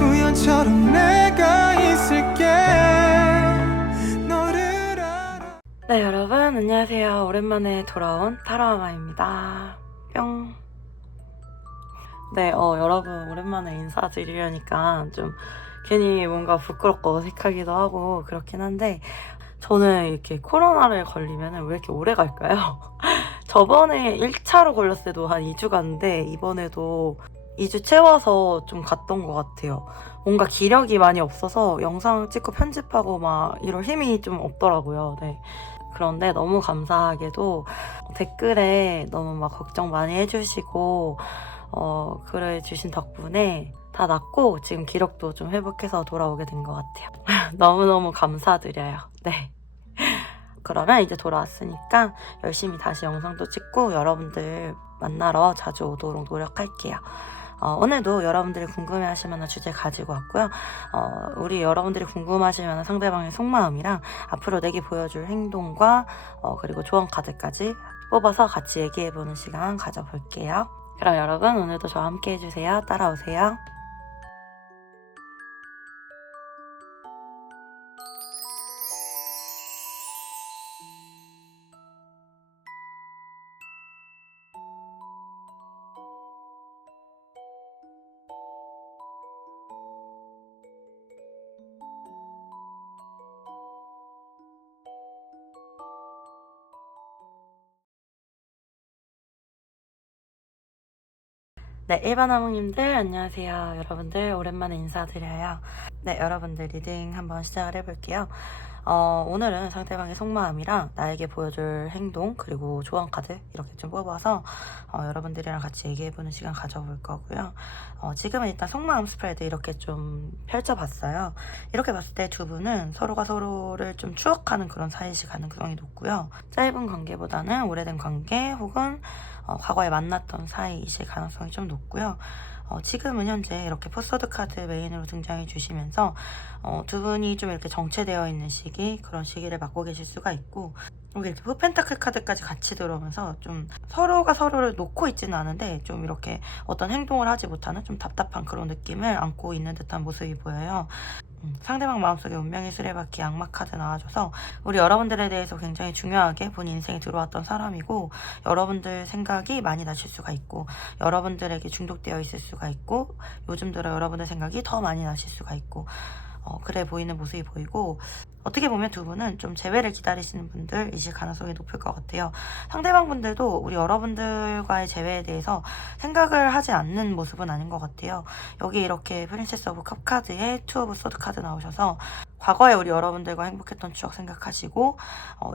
우연처럼 내가 있을게. 너를 알아. 네, 여러분 안녕하세요. 오랜만에 돌아온 타라마마입니다. 뿅. 네, 여러분 오랜만에 인사드리려니까 좀 괜히 뭔가 부끄럽고 어색하기도 하고 그렇긴 한데, 저는 이렇게 코로나를 걸리면 왜 이렇게 오래 갈까요? 저번에 1차로 걸렸을 때도 한 2주 갔는데 이번에도 2주 채워서 좀 갔던 것 같아요. 뭔가 기력이 많이 없어서 영상 찍고 편집하고 막 이럴 힘이 좀 없더라고요. 네. 그런데 너무 감사하게도 댓글에 너무 막 걱정 많이 해주시고 글을 주신 덕분에 다 낫고 지금 기력도 좀 회복해서 돌아오게 된 것 같아요. 너무너무 감사드려요. 네. 그러면 이제 돌아왔으니까 열심히 다시 영상도 찍고 여러분들 만나러 자주 오도록 노력할게요. 오늘도 여러분들이 궁금해하실 만한 주제 가지고 왔고요. 우리 여러분들이 궁금하실 만한 상대방의 속마음이랑 앞으로 내게 보여줄 행동과 그리고 조언 카드까지 뽑아서 같이 얘기해보는 시간 가져볼게요. 그럼 여러분 오늘도 저와 함께 해주세요. 따라오세요. 네, 일반 하모님들 안녕하세요. 여러분들 오랜만에 인사드려요. 네, 여러분들 리딩 한번 시작을 해볼게요. 오늘은 상대방의 속마음이랑 나에게 보여줄 행동 그리고 조언 카드 이렇게 좀 뽑아서 여러분들이랑 같이 얘기해보는 시간 가져볼 거고요. 지금은 일단 속마음 스프레드 이렇게 좀 펼쳐봤어요. 이렇게 봤을 때 두 분은 서로가 서로를 좀 추억하는 그런 사이실 가능성이 높고요. 짧은 관계보다는 오래된 관계 혹은 과거에 만났던 사이이실 가능성이 좀 높고요. 지금은 현재 이렇게 포스드 카드 메인으로 등장해 주시면서 두 분이 좀 이렇게 정체되어 있는 시기, 그런 시기를 맞고 계실 수가 있고, 여기 이렇게 펜타클 카드까지 같이 들어오면서 좀 서로가 서로를 놓고 있지는 않은데 좀 이렇게 어떤 행동을 하지 못하는 좀 답답한 그런 느낌을 안고 있는 듯한 모습이 보여요. 상대방 마음속에 운명의 수레바퀴 악마 카드 나와줘서 우리 여러분들에 대해서 굉장히 중요하게 본 인생에 들어왔던 사람이고, 여러분들 생각이 많이 나실 수가 있고 여러분들에게 중독되어 있을 수가 있고 요즘 들어 여러분들 생각이 더 많이 나실 수가 있고 그래 보이는 모습이 보이고, 어떻게 보면 두 분은 좀 재회를 기다리시는 분들이실 가능성이 높을 것 같아요. 상대방 분들도 우리 여러분들과의 재회에 대해서 생각을 하지 않는 모습은 아닌 것 같아요. 여기 이렇게 프린세스 오브 컵 카드에 투 오브 소드 카드 나오셔서 과거에 우리 여러분들과 행복했던 추억 생각하시고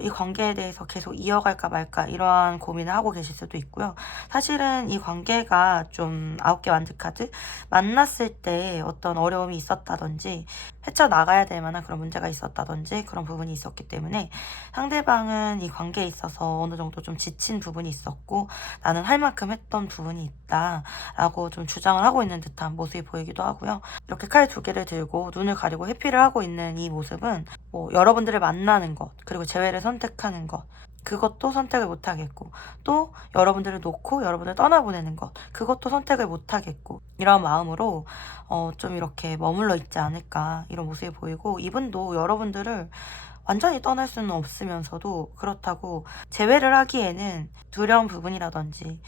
이 관계에 대해서 계속 이어갈까 말까 이러한 고민을 하고 계실 수도 있고요. 사실은 이 관계가 좀 9개 완드 카드 만났을 때 어떤 어려움이 있었다든지 헤쳐나가야 될 만한 그런 문제가 있었다든지 그런 부분이 있었기 때문에 상대방은 이 관계에 있어서 어느 정도 좀 지친 부분이 있었고 나는 할 만큼 했던 부분이 있다 라고 좀 주장을 하고 있는 듯한 모습이 보이기도 하고요. 이렇게 칼 두 개를 들고 눈을 가리고 회피를 하고 있는 이 모습은 여러분들을 만나는 것 그리고 재회를 선택하는 것, 그것도 선택을 못하겠고, 또 여러분들을 놓고 여러분을 떠나보내는 것 그것도 선택을 못하겠고, 이런 마음으로 좀 이렇게 머물러 있지 않을까 이런 모습이 보이고, 이분도 여러분들을 완전히 떠날 수는 없으면서도 그렇다고 재회를 하기에는 두려운 부분이라든지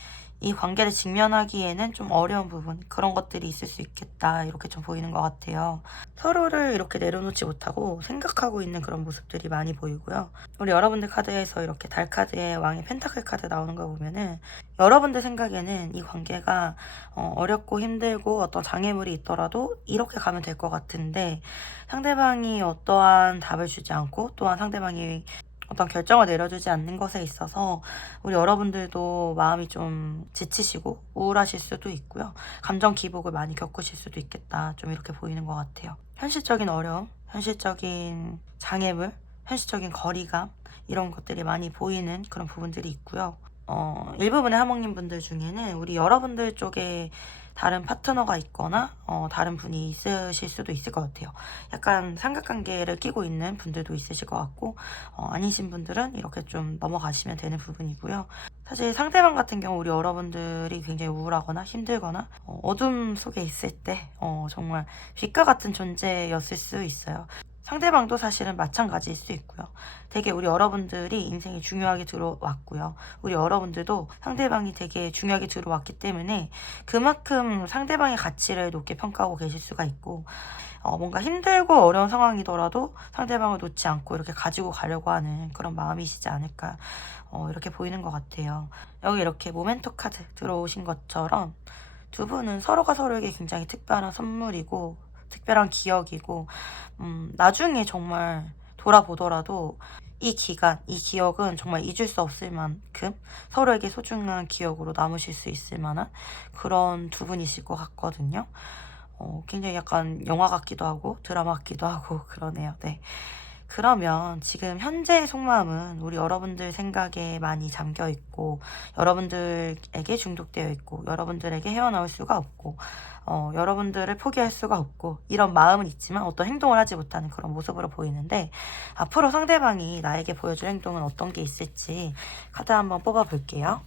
이 관계를 직면하기에는 좀 어려운 부분, 그런 것들이 있을 수 있겠다 이렇게 좀 보이는 것 같아요. 서로를 이렇게 내려놓지 못하고 생각하고 있는 그런 모습들이 많이 보이고요. 우리 여러분들 카드에서 이렇게 달 카드에 왕의 펜타클 카드 나오는 거 보면은 여러분들 생각에는 이 관계가 어렵고 힘들고 어떤 장애물이 있더라도 이렇게 가면 될 것 같은데, 상대방이 어떠한 답을 주지 않고 또한 상대방이 어떤 결정을 내려주지 않는 것에 있어서 우리 여러분들도 마음이 좀 지치시고 우울하실 수도 있고요. 감정 기복을 많이 겪으실 수도 있겠다, 좀 이렇게 보이는 것 같아요. 현실적인 어려움, 현실적인 장애물, 현실적인 거리감, 이런 것들이 많이 보이는 그런 부분들이 있고요. 일부분의 하몽님 분들 중에는 우리 여러분들 쪽에 다른 파트너가 있거나 다른 분이 있으실 수도 있을 것 같아요. 약간 삼각관계를 끼고 있는 분들도 있으실 것 같고, 아니신 분들은 이렇게 좀 넘어가시면 되는 부분이고요. 사실 상대방 같은 경우 우리 여러분들이 굉장히 우울하거나 힘들거나 어둠 속에 있을 때 정말 빛과 같은 존재였을 수 있어요. 상대방도 사실은 마찬가지일 수 있고요. 되게 우리 여러분들이 인생이 중요하게 들어왔고요. 우리 여러분들도 상대방이 되게 중요하게 들어왔기 때문에 그만큼 상대방의 가치를 높게 평가하고 계실 수가 있고, 뭔가 힘들고 어려운 상황이더라도 상대방을 놓지 않고 이렇게 가지고 가려고 하는 그런 마음이시지 않을까, 이렇게 보이는 것 같아요. 여기 이렇게 모멘토 카드 들어오신 것처럼 두 분은 서로가 서로에게 굉장히 특별한 선물이고 특별한 기억이고, 나중에 정말 돌아보더라도 이 기간, 이 기억은 정말 잊을 수 없을 만큼 서로에게 소중한 기억으로 남으실 수 있을 만한 그런 두 분이실 것 같거든요. 굉장히 약간 영화 같기도 하고 드라마 같기도 하고 그러네요. 네. 그러면 지금 현재의 속마음은 우리 여러분들 생각에 많이 잠겨 있고, 여러분들에게 중독되어 있고, 여러분들에게 헤어나올 수가 없고, 여러분들을 포기할 수가 없고, 이런 마음은 있지만 어떤 행동을 하지 못하는 그런 모습으로 보이는데, 앞으로 상대방이 나에게 보여줄 행동은 어떤 게 있을지 카드 한번 뽑아 볼게요.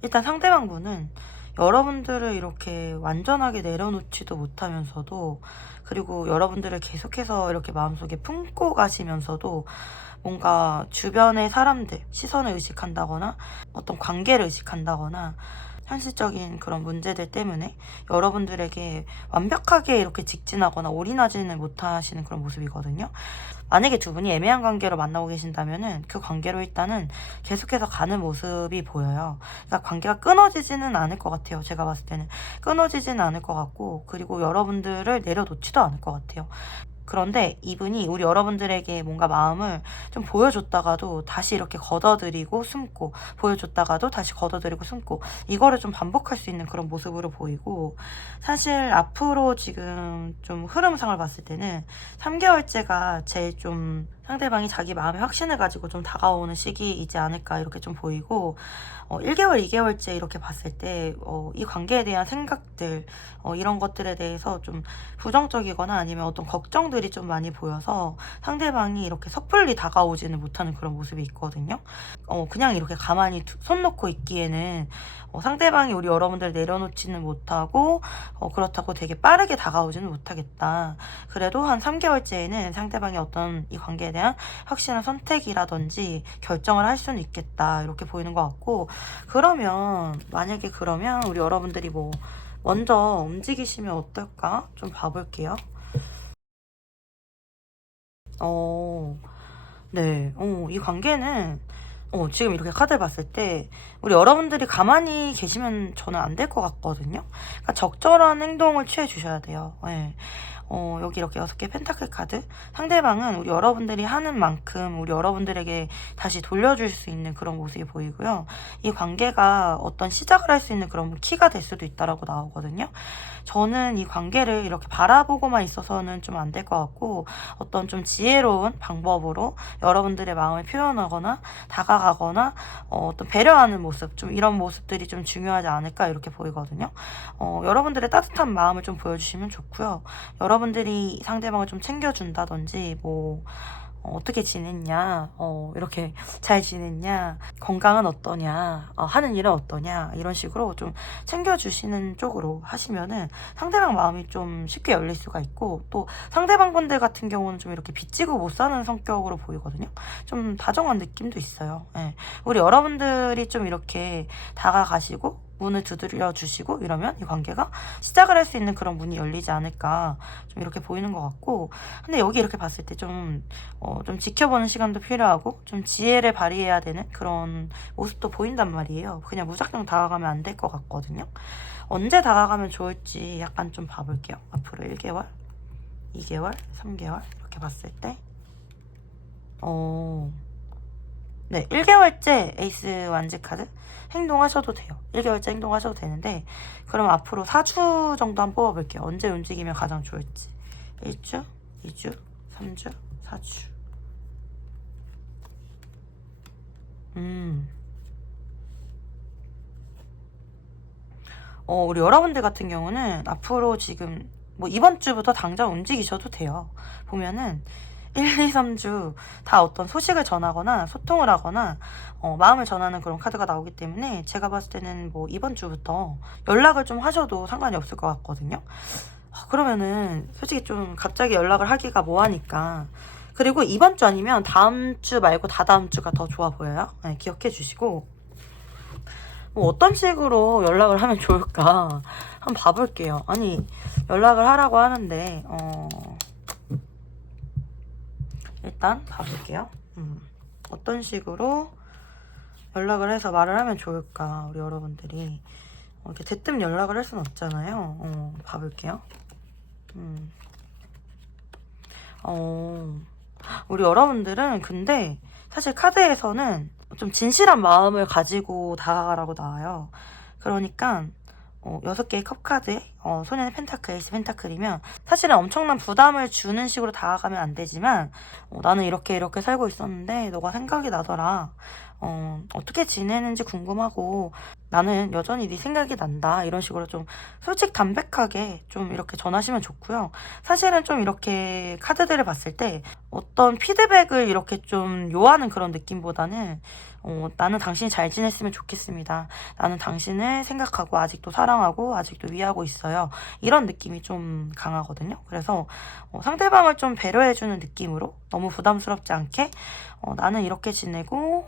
일단 상대방분은 여러분들을 이렇게 완전하게 내려놓지도 못하면서도, 그리고 여러분들을 계속해서 이렇게 마음속에 품고 가시면서도 뭔가 주변의 사람들 시선을 의식한다거나 어떤 관계를 의식한다거나 현실적인 그런 문제들 때문에 여러분들에게 완벽하게 이렇게 직진하거나 올인하지는 못하시는 그런 모습이거든요. 만약에 두 분이 애매한 관계로 만나고 계신다면은 그 관계로 일단은 계속해서 가는 모습이 보여요. 그러니까 관계가 끊어지지는 않을 것 같아요. 제가 봤을 때는 끊어지지는 않을 것 같고, 그리고 여러분들을 내려놓지도 않을 것 같아요. 그런데 이분이 우리 여러분들에게 뭔가 마음을 좀 보여줬다가도 다시 이렇게 걷어들이고 숨고, 보여줬다가도 다시 걷어들이고 숨고, 이거를 좀 반복할 수 있는 그런 모습으로 보이고, 사실 앞으로 지금 좀 흐름상을 봤을 때는 3개월째가 제일 좀 상대방이 자기 마음에 확신을 가지고 좀 다가오는 시기이지 않을까 이렇게 좀 보이고, 1개월, 2개월째 이렇게 봤을 때 이 관계에 대한 생각들, 이런 것들에 대해서 좀 부정적이거나 아니면 어떤 걱정들이 좀 많이 보여서 상대방이 이렇게 섣불리 다가오지는 못하는 그런 모습이 있거든요. 그냥 이렇게 가만히 손 놓고 있기에는 상대방이 우리 여러분들 내려놓지는 못하고, 그렇다고 되게 빠르게 다가오지는 못하겠다. 그래도 한 3개월째에는 상대방이 어떤 이 관계에 대한 확실한 선택이라든지 결정을 할 수는 있겠다, 이렇게 보이는 것 같고, 그러면 만약에 그러면 우리 여러분들이 뭐 먼저 움직이시면 어떨까? 좀 봐볼게요. 어, 네. 이 관계는 지금 이렇게 카드를 봤을 때 우리 여러분들이 가만히 계시면 저는 안 될 것 같거든요. 그러니까 적절한 행동을 취해 주셔야 돼요. 네. 여기 이렇게 6개 펜타클 카드. 상대방은 우리 여러분들이 하는 만큼 우리 여러분들에게 다시 돌려줄 수 있는 그런 모습이 보이고요. 이 관계가 어떤 시작을 할 수 있는 그런 키가 될 수도 있다라고 나오거든요. 저는 이 관계를 이렇게 바라보고만 있어서는 좀 안 될 것 같고, 어떤 좀 지혜로운 방법으로 여러분들의 마음을 표현하거나 다가가거나 어떤 배려하는 모습, 좀 이런 모습들이 좀 중요하지 않을까 이렇게 보이거든요. 여러분들의 따뜻한 마음을 좀 보여주시면 좋고요. 여러분들이 상대방을 좀 챙겨준다든지, 뭐 어떻게 지냈냐, 이렇게 잘 지냈냐, 건강은 어떠냐, 하는 일은 어떠냐, 이런 식으로 좀 챙겨주시는 쪽으로 하시면은 상대방 마음이 좀 쉽게 열릴 수가 있고, 또 상대방 분들 같은 경우는 좀 이렇게 빚지고 못 사는 성격으로 보이거든요. 좀 다정한 느낌도 있어요. 예. 우리 여러분들이 좀 이렇게 다가가시고 문을 두드려 주시고 이러면 이 관계가 시작을 할 수 있는 그런 문이 열리지 않을까, 좀 이렇게 보이는 것 같고, 근데 여기 이렇게 봤을 때 좀 지켜보는 시간도 필요하고 좀 지혜를 발휘해야 되는 그런 모습도 보인단 말이에요. 그냥 무작정 다가가면 안 될 것 같거든요. 언제 다가가면 좋을지 약간 좀 봐볼게요. 앞으로 1개월, 2개월, 3개월 이렇게 봤을 때 네, 1개월째 에이스 완즈 카드 행동하셔도 돼요. 1개월째 행동하셔도 되는데, 그럼 앞으로 4주 정도 한번 뽑아볼게요. 언제 움직이면 가장 좋을지. 1주, 2주, 3주, 4주. 우리 여러분들 같은 경우는 앞으로 지금 뭐 이번 주부터 당장 움직이셔도 돼요. 보면은 1, 2, 3주 다 어떤 소식을 전하거나 소통을 하거나 마음을 전하는 그런 카드가 나오기 때문에 제가 봤을 때는 뭐 이번 주부터 연락을 좀 하셔도 상관이 없을 것 같거든요. 그러면은 솔직히 좀 갑자기 연락을 하기가 뭐하니까. 그리고 이번 주 아니면 다음 주 말고 다다음 주가 더 좋아 보여요. 네, 기억해 주시고. 뭐 어떤 식으로 연락을 하면 좋을까 한번 봐볼게요. 아니 연락을 하라고 하는데 일단 봐볼게요. 어떤 식으로 연락을 해서 말을 하면 좋을까 우리 여러분들이. 이렇게 대뜸 연락을 할 수는 없잖아요. 봐볼게요. 우리 여러분들은 근데 사실 카드에서는 좀 진실한 마음을 가지고 다가가라고 나와요. 그러니까 6개의 컵 카드에 소년의 펜타클, 에이스 펜타클이면 사실은 엄청난 부담을 주는 식으로 다가가면 안 되지만 나는 이렇게 살고 있었는데 너가 생각이 나더라. 어떻게 지내는지 궁금하고 나는 여전히 네 생각이 난다. 이런 식으로 좀 솔직 담백하게 좀 이렇게 전하시면 좋고요. 사실은 좀 이렇게 카드들을 봤을 때 어떤 피드백을 이렇게 좀 요하는 그런 느낌보다는 나는 당신이 잘 지냈으면 좋겠습니다. 나는 당신을 생각하고 아직도 사랑하고 아직도 위하고 있어요. 이런 느낌이 좀 강하거든요. 그래서 상대방을 좀 배려해주는 느낌으로 너무 부담스럽지 않게 나는 이렇게 지내고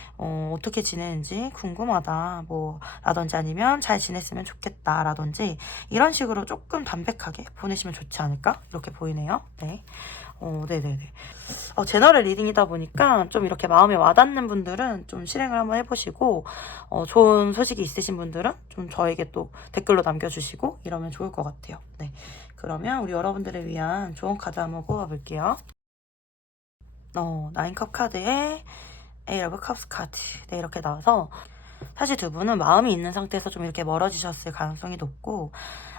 어떻게 지내는지 궁금하다 뭐 라든지 아니면 잘 지냈으면 좋겠다 라든지 이런 식으로 조금 담백하게 보내시면 좋지 않을까 이렇게 보이네요. 네. 네네네. 제너럴 리딩이다 보니까 좀 이렇게 마음에 와닿는 분들은 좀 실행을 한번 해보시고 좋은 소식이 있으신 분들은 좀 저에게 또 댓글로 남겨주시고 이러면 좋을 것 같아요. 네. 그러면 우리 여러분들을 위한 좋은 카드 한번 뽑아볼게요. 나인컵 카드에 에이 오브 컵스 카드. 네, 이렇게 나와서 사실 두 분은 마음이 있는 상태에서 좀 이렇게 멀어지셨을 가능성이 높고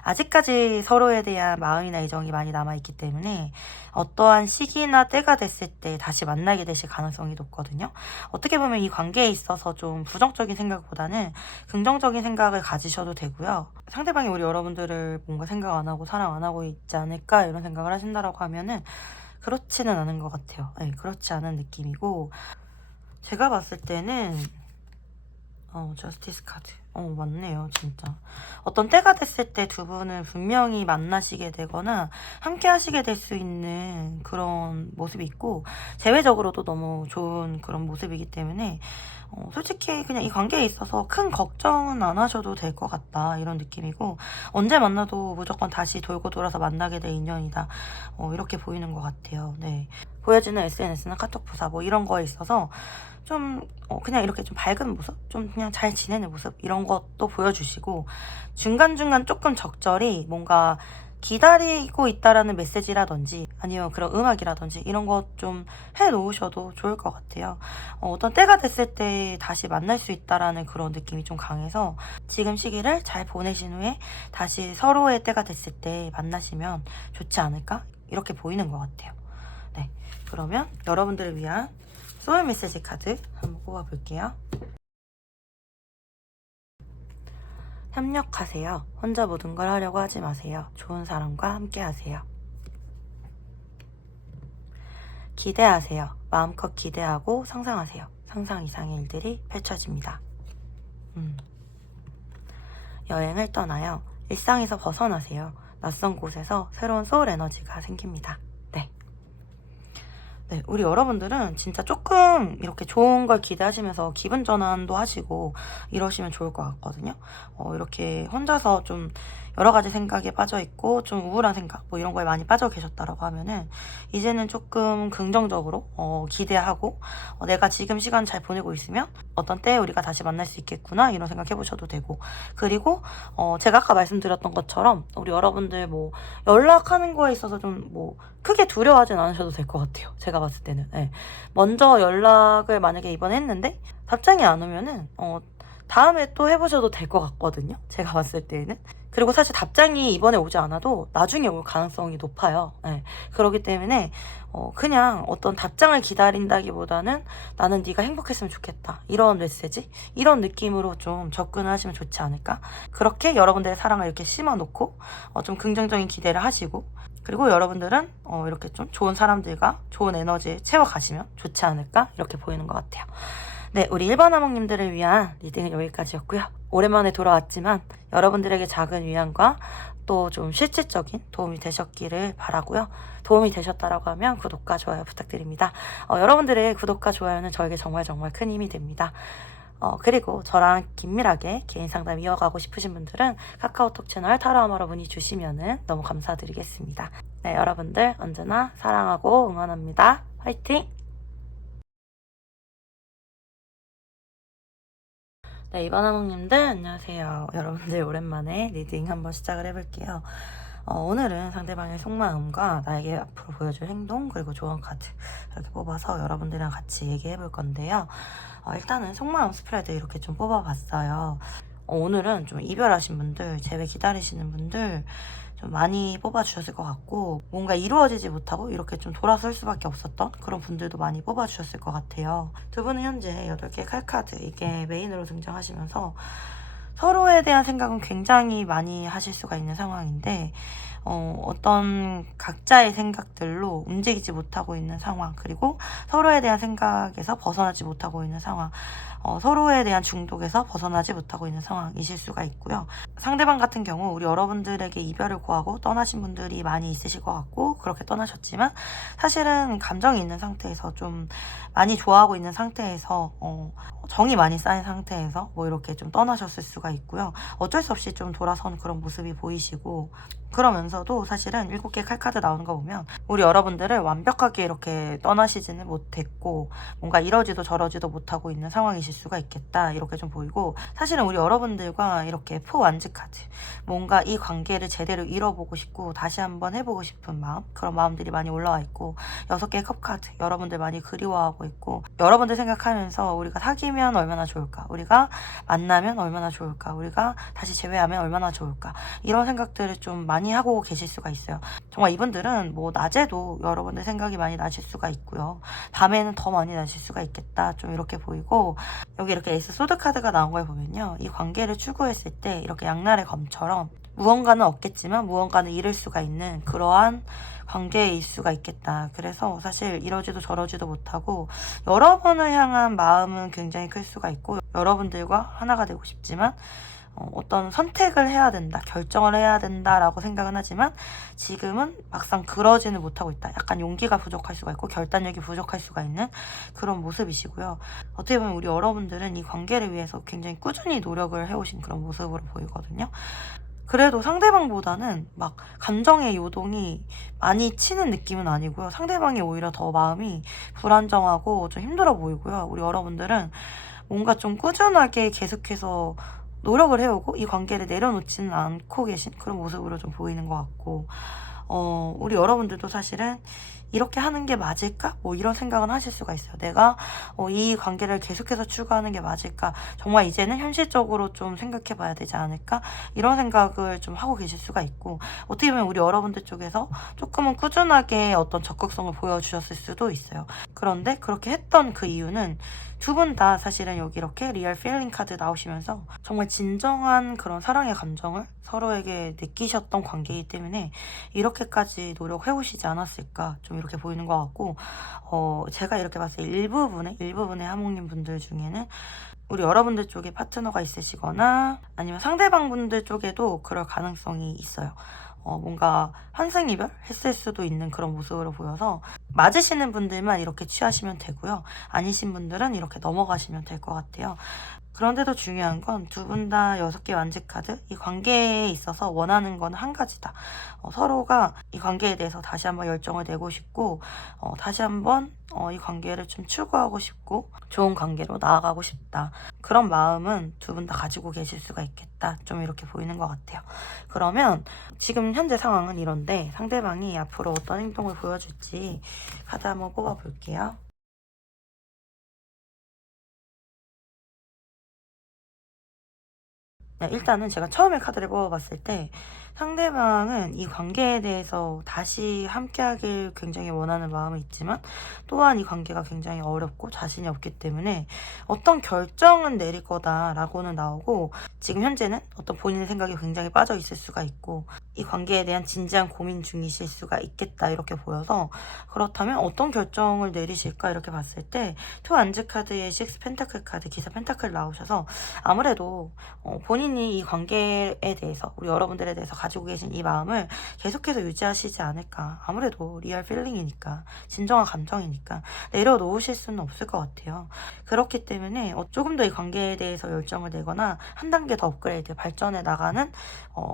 아직까지 서로에 대한 마음이나 애정이 많이 남아있기 때문에 어떠한 시기나 때가 됐을 때 다시 만나게 되실 가능성이 높거든요. 어떻게 보면 이 관계에 있어서 좀 부정적인 생각보다는 긍정적인 생각을 가지셔도 되고요. 상대방이 우리 여러분들을 뭔가 생각 안 하고 사랑 안 하고 있지 않을까 이런 생각을 하신다라고 하면은 그렇지는 않은 것 같아요. 네, 그렇지 않은 느낌이고 제가 봤을 때는 저스티스 카드. 맞네요, 진짜. 어떤 때가 됐을 때 두 분은 분명히 만나시게 되거나 함께 하시게 될 수 있는 그런 모습이 있고, 제외적으로도 너무 좋은 그런 모습이기 때문에, 솔직히 그냥 이 관계에 있어서 큰 걱정은 안 하셔도 될 것 같다, 이런 느낌이고, 언제 만나도 무조건 다시 돌고 돌아서 만나게 될 인연이다, 이렇게 보이는 것 같아요. 네. 보여지는 SNS나 카톡 부사, 뭐 이런 거에 있어서, 좀 그냥 이렇게 좀 밝은 모습? 좀 그냥 잘 지내는 모습? 이런 것도 보여주시고 중간중간 조금 적절히 뭔가 기다리고 있다라는 메시지라든지 아니면 그런 음악이라든지 이런 것 좀 해놓으셔도 좋을 것 같아요. 어떤 때가 됐을 때 다시 만날 수 있다라는 그런 느낌이 좀 강해서 지금 시기를 잘 보내신 후에 다시 서로의 때가 됐을 때 만나시면 좋지 않을까? 이렇게 보이는 것 같아요. 네, 그러면 여러분들을 위한 소울 메시지 카드 한번 뽑아볼게요. 협력하세요. 혼자 모든 걸 하려고 하지 마세요. 좋은 사람과 함께 하세요. 기대하세요. 마음껏 기대하고 상상하세요. 상상 이상의 일들이 펼쳐집니다. 여행을 떠나요. 일상에서 벗어나세요. 낯선 곳에서 새로운 소울 에너지가 생깁니다. 네, 우리 여러분들은 진짜 조금 이렇게 좋은 걸 기대하시면서 기분 전환도 하시고 이러시면 좋을 것 같거든요. 이렇게 혼자서 좀 여러 가지 생각에 빠져 있고 좀 우울한 생각 뭐 이런 거에 많이 빠져 계셨다라고 하면은 이제는 조금 긍정적으로 기대하고 내가 지금 시간 잘 보내고 있으면 어떤 때에 우리가 다시 만날 수 있겠구나 이런 생각 해보셔도 되고 그리고 제가 아까 말씀드렸던 것처럼 우리 여러분들 뭐 연락하는 거에 있어서 좀 뭐 크게 두려워하진 않으셔도 될 것 같아요. 제가 봤을 때는. 네. 먼저 연락을 만약에 이번에 했는데 답장이 안 오면은 다음에 또 해보셔도 될 것 같거든요, 제가 봤을 때는. 그리고 사실 답장이 이번에 오지 않아도 나중에 올 가능성이 높아요. 네. 그렇기 때문에 그냥 어떤 답장을 기다린다기보다는 나는 네가 행복했으면 좋겠다, 이런 메시지, 이런 느낌으로 좀 접근을 하시면 좋지 않을까. 그렇게 여러분들의 사랑을 이렇게 심어놓고 좀 긍정적인 기대를 하시고, 그리고 여러분들은 이렇게 좀 좋은 사람들과 좋은 에너지 채워가시면 좋지 않을까, 이렇게 보이는 것 같아요. 네, 우리 일반 하모님들을 위한 리딩은 여기까지였고요. 오랜만에 돌아왔지만 여러분들에게 작은 위안과 또 좀 실질적인 도움이 되셨기를 바라고요. 도움이 되셨다라고 하면 구독과 좋아요 부탁드립니다. 여러분들의 구독과 좋아요는 저에게 정말 정말 큰 힘이 됩니다. 그리고 저랑 긴밀하게 개인 상담 이어가고 싶으신 분들은 카카오톡 채널 타로아마로 문의 주시면 너무 감사드리겠습니다. 네, 여러분들 언제나 사랑하고 응원합니다. 화이팅! 네, 이번 하모님들 안녕하세요. 여러분들 오랜만에 리딩 한번 시작을 해볼게요. 오늘은 상대방의 속마음과 나에게 앞으로 보여줄 행동, 그리고 조언 카드 이렇게 뽑아서 여러분들이랑 같이 얘기해 볼 건데요. 일단은 속마음 스프레드 이렇게 좀 뽑아봤어요. 오늘은 좀 이별하신 분들, 재회 기다리시는 분들 좀 많이 뽑아주셨을 것 같고, 뭔가 이루어지지 못하고 이렇게 좀 돌아설 수밖에 없었던 그런 분들도 많이 뽑아주셨을 것 같아요. 두 분은 현재 8개의 칼카드, 이게 메인으로 등장하시면서 서로에 대한 생각은 굉장히 많이 하실 수가 있는 상황인데, 어떤 각자의 생각들로 움직이지 못하고 있는 상황, 그리고 서로에 대한 생각에서 벗어나지 못하고 있는 상황, 서로에 대한 중독에서 벗어나지 못하고 있는 상황이실 수가 있고요. 상대방 같은 경우 우리 여러분들에게 이별을 고하고 떠나신 분들이 많이 있으실 것 같고, 그렇게 떠나셨지만 사실은 감정이 있는 상태에서 좀 많이 좋아하고 있는 상태에서 정이 많이 쌓인 상태에서 뭐 이렇게 좀 떠나셨을 수가 있고요. 어쩔 수 없이 좀 돌아선 그런 모습이 보이시고, 그러면서도 사실은 7개 칼카드 나오는 거 보면 우리 여러분들을 완벽하게 이렇게 떠나시지는 못했고, 뭔가 이러지도 저러지도 못하고 있는 상황이실 수가 있겠다, 이렇게 좀 보이고, 사실은 우리 여러분들과 이렇게 포완즈 카드, 뭔가 이 관계를 제대로 이뤄보고 싶고 다시 한번 해보고 싶은 마음, 그런 마음들이 많이 올라와 있고, 6개의 컵 카드, 여러분들 많이 그리워하고 있고, 여러분들 생각하면서 우리가 사귀면 얼마나 좋을까, 우리가 만나면 얼마나 좋을까, 우리가 다시 재회하면 얼마나 좋을까, 이런 생각들을 좀 많이 하고 계실 수가 있어요. 정말 이분들은 뭐 낮에도 여러분들 생각이 많이 나실 수가 있고요, 밤에는 더 많이 나실 수가 있겠다, 좀 이렇게 보이고, 여기 이렇게 에이스 소드 카드가 나온 걸 보면요, 이 관계를 추구했을 때 이렇게 양날의 검처럼 무언가는 얻겠지만 무언가는 잃을 수가 있는 그러한 관계일 수가 있겠다. 그래서 사실 이러지도 저러지도 못하고 여러분을 향한 마음은 굉장히 클 수가 있고, 여러분들과 하나가 되고 싶지만 어떤 선택을 해야 된다, 결정을 해야 된다라고 생각은 하지만 지금은 막상 그러지는 못하고 있다. 약간 용기가 부족할 수가 있고 결단력이 부족할 수가 있는 그런 모습이시고요. 어떻게 보면 우리 여러분들은 이 관계를 위해서 굉장히 꾸준히 노력을 해오신 그런 모습으로 보이거든요. 그래도 상대방보다는 막 감정의 요동이 많이 치는 느낌은 아니고요. 상대방이 오히려 더 마음이 불안정하고 좀 힘들어 보이고요. 우리 여러분들은 뭔가 좀 꾸준하게 계속해서 노력을 해오고 이 관계를 내려놓지는 않고 계신 그런 모습으로 좀 보이는 것 같고, 우리 여러분들도 사실은 이렇게 하는 게 맞을까? 뭐 이런 생각은 하실 수가 있어요. 내가 이 관계를 계속해서 추구하는 게 맞을까? 정말 이제는 현실적으로 좀 생각해 봐야 되지 않을까? 이런 생각을 좀 하고 계실 수가 있고, 어떻게 보면 우리 여러분들 쪽에서 조금은 꾸준하게 어떤 적극성을 보여주셨을 수도 있어요. 그런데 그렇게 했던 그 이유는 두 분 다 사실은 여기 이렇게 리얼 필링 카드 나오시면서 정말 진정한 그런 사랑의 감정을 서로에게 느끼셨던 관계이기 때문에 이렇게까지 노력해오시지 않았을까, 좀 이렇게 보이는 것 같고, 제가 이렇게 봤을 때 일부분의 하모님 분들 중에는 우리 여러분들 쪽에 파트너가 있으시거나 아니면 상대방 분들 쪽에도 그럴 가능성이 있어요. 뭔가 환승이별 했을 수도 있는 그런 모습으로 보여서 맞으시는 분들만 이렇게 취하시면 되고요, 아니신 분들은 이렇게 넘어가시면 될 것 같아요. 그런데도 중요한 건 두 분 다 6개 완즈 카드, 이 관계에 있어서 원하는 건 한 가지다. 서로가 이 관계에 대해서 다시 한번 열정을 내고 싶고, 다시 한번 이 관계를 좀 추구하고 싶고, 좋은 관계로 나아가고 싶다. 그런 마음은 두 분 다 가지고 계실 수가 있겠다. 좀 이렇게 보이는 것 같아요. 그러면 지금 현재 상황은 이런데 상대방이 앞으로 어떤 행동을 보여줄지 카드 한번 뽑아볼게요. 네, 일단은 제가 처음에 카드를 뽑아봤을 때 상대방은 이 관계에 대해서 다시 함께하길 굉장히 원하는 마음이 있지만 또한 이 관계가 굉장히 어렵고 자신이 없기 때문에 어떤 결정은 내릴 거다라고는 나오고, 지금 현재는 어떤 본인의 생각이 굉장히 빠져 있을 수가 있고 이 관계에 대한 진지한 고민 중이실 수가 있겠다 이렇게 보여서, 그렇다면 어떤 결정을 내리실까 이렇게 봤을 때 투 안즈 카드의 식스 펜타클 카드, 기사 펜타클 나오셔서 아무래도 본인이 이 관계에 대해서, 우리 여러분들에 대해서 가지고 계신 이 마음을 계속해서 유지하시지 않을까. 아무래도 리얼 필링이니까, 진정한 감정이니까 내려놓으실 수는 없을 것 같아요. 그렇기 때문에 조금 더 이 관계에 대해서 열정을 내거나 한 단계 더 업그레이드, 발전해 나가는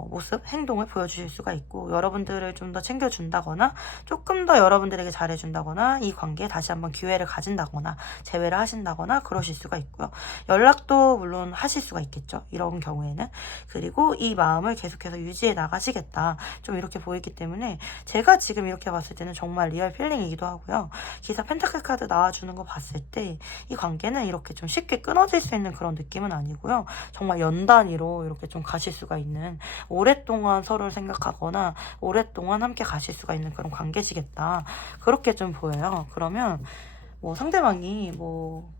모습, 행동을 보여주실 수가 있고, 여러분들을 좀 더 챙겨준다거나 조금 더 여러분들에게 잘해준다거나 이 관계에 다시 한번 기회를 가진다거나 재회를 하신다거나 그러실 수가 있고요. 연락도 물론 하실 수가 있겠죠, 이런 경우에는. 그리고 이 마음을 계속해서 유지해 나가시겠다, 좀 이렇게 보이기 때문에 제가 지금 이렇게 봤을 때는 정말 리얼 필링이기도 하고요. 기사 펜타클 카드 나와주는 거 봤을 때 이 관계는 이렇게 좀 쉽게 끊어질 수 있는 그런 느낌은 아니고요. 정말 연 단위로 이렇게 좀 가실 수가 있는, 오랫동안 서로를 생각하거나 오랫동안 함께 가실 수가 있는 그런 관계시겠다, 그렇게 좀 보여요. 그러면 뭐 상대방이 뭐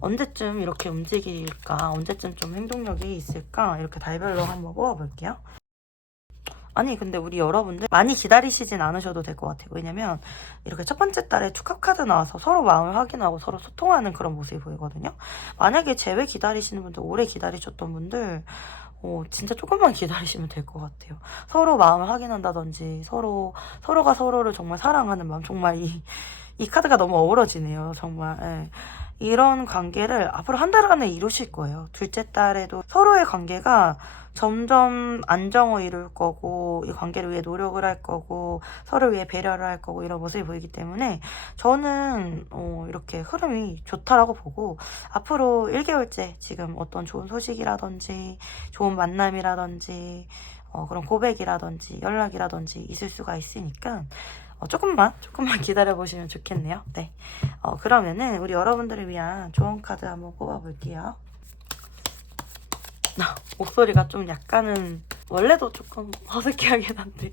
언제쯤 이렇게 움직일까, 언제쯤 좀 행동력이 있을까, 이렇게 달별로 한번 뽑아볼게요. 아니 근데 우리 여러분들 많이 기다리시진 않으셔도 될 것 같아요. 왜냐면 이렇게 첫 번째 달에 투캅 카드 나와서 서로 마음을 확인하고 서로 소통하는 그런 모습이 보이거든요. 만약에 재회 기다리시는 분들, 오래 기다리셨던 분들 진짜 조금만 기다리시면 될 것 같아요. 서로 마음을 확인한다든지 서로가 서로를 정말 사랑하는 마음, 정말 이 카드가 너무 어우러지네요. 정말. 예. 이런 관계를 앞으로 한 달 안에 이루실 거예요. 둘째 달에도 서로의 관계가 점점 안정을 이룰 거고, 이 관계를 위해 노력을 할 거고, 서로를 위해 배려를 할 거고, 이런 모습이 보이기 때문에 저는 이렇게 흐름이 좋다라고 보고, 앞으로 1개월째 지금 어떤 좋은 소식이라든지 좋은 만남이라든지 그런 고백이라든지 연락이라든지 있을 수가 있으니까 조금만 기다려보시면 좋겠네요. 네. 그러면은 우리 여러분들을 위한 좋은 카드 한번 뽑아볼게요. 목소리가 좀 약간은 원래도 조금 허스키하긴 한데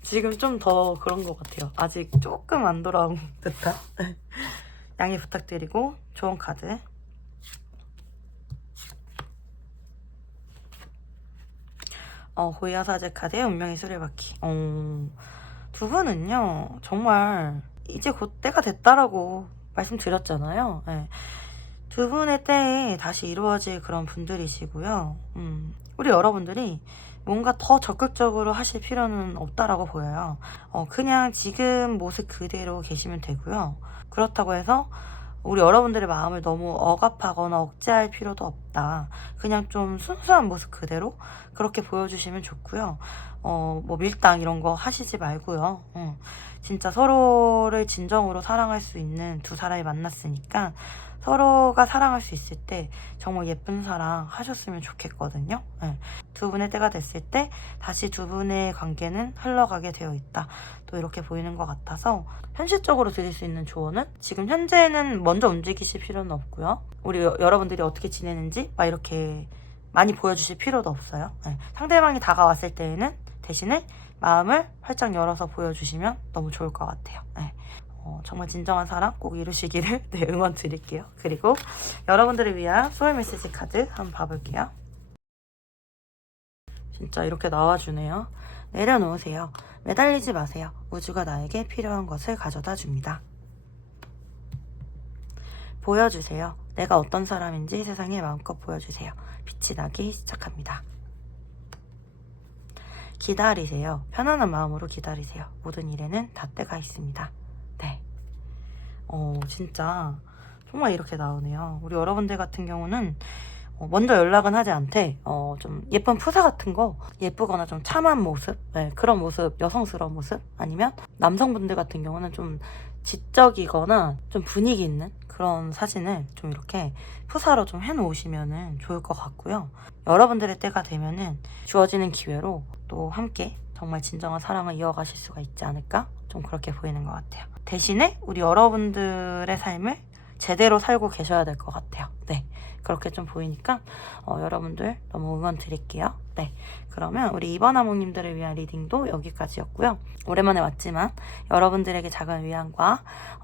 지금 좀 더 그런 것 같아요. 아직 조금 안 돌아온 듯한. 양해 부탁드리고, 좋은 카드. 고야사제 카드의 운명의 수레바퀴. 두 분은요 정말 이제 곧 때가 됐다라고 말씀드렸잖아요. 네. 두 분의 때에 다시 이루어질 그런 분들이시고요. 우리 여러분들이 뭔가 더 적극적으로 하실 필요는 없다라고 보여요. 그냥 지금 모습 그대로 계시면 되고요. 그렇다고 해서 우리 여러분들의 마음을 너무 억압하거나 억제할 필요도 없다. 그냥 좀 순수한 모습 그대로 그렇게 보여주시면 좋고요. 뭐 밀당 이런 거 하시지 말고요. 진짜 서로를 진정으로 사랑할 수 있는 두 사람이 만났으니까 서로가 사랑할 수 있을 때 정말 예쁜 사랑 하셨으면 좋겠거든요. 네. 두 분의 때가 됐을 때 다시 두 분의 관계는 흘러가게 되어 있다, 또 이렇게 보이는 것 같아서 현실적으로 드릴 수 있는 조언은 지금 현재는 먼저 움직이실 필요는 없고요. 우리 여러분들이 어떻게 지내는지 막 이렇게 많이 보여주실 필요도 없어요. 네. 상대방이 다가왔을 때에는 대신에 마음을 활짝 열어서 보여주시면 너무 좋을 것 같아요. 네. 정말 진정한 사랑 꼭 이루시기를 네, 응원 드릴게요. 그리고 여러분들을 위한 소울 메시지 카드 한번 봐볼게요. 진짜 이렇게 나와주네요. 내려놓으세요. 매달리지 마세요. 우주가 나에게 필요한 것을 가져다 줍니다. 보여주세요. 내가 어떤 사람인지 세상에 마음껏 보여주세요. 빛이 나기 시작합니다. 기다리세요. 편안한 마음으로 기다리세요. 모든 일에는 다 때가 있습니다. 네. 진짜 정말 이렇게 나오네요. 우리 여러분들 같은 경우는 먼저 연락은 하지 않되 좀 예쁜 푸사 같은 거, 예쁘거나 좀 참한 모습, 네, 그런 모습, 여성스러운 모습, 아니면 남성분들 같은 경우는 좀 지적이거나 좀 분위기 있는 그런 사진을 좀 이렇게 푸사로 좀 해놓으시면 좋을 것 같고요. 여러분들의 때가 되면은 주어지는 기회로 또 함께 정말 진정한 사랑을 이어가실 수가 있지 않을까? 좀 그렇게 보이는 것 같아요. 대신에 우리 여러분들의 삶을 제대로 살고 계셔야 될 것 같아요. 네, 그렇게 좀 보이니까 여러분들 너무 응원 드릴게요. 네, 그러면 우리 이번 화목님들을 위한 리딩도 여기까지였고요. 오랜만에 왔지만 여러분들에게 작은 위안과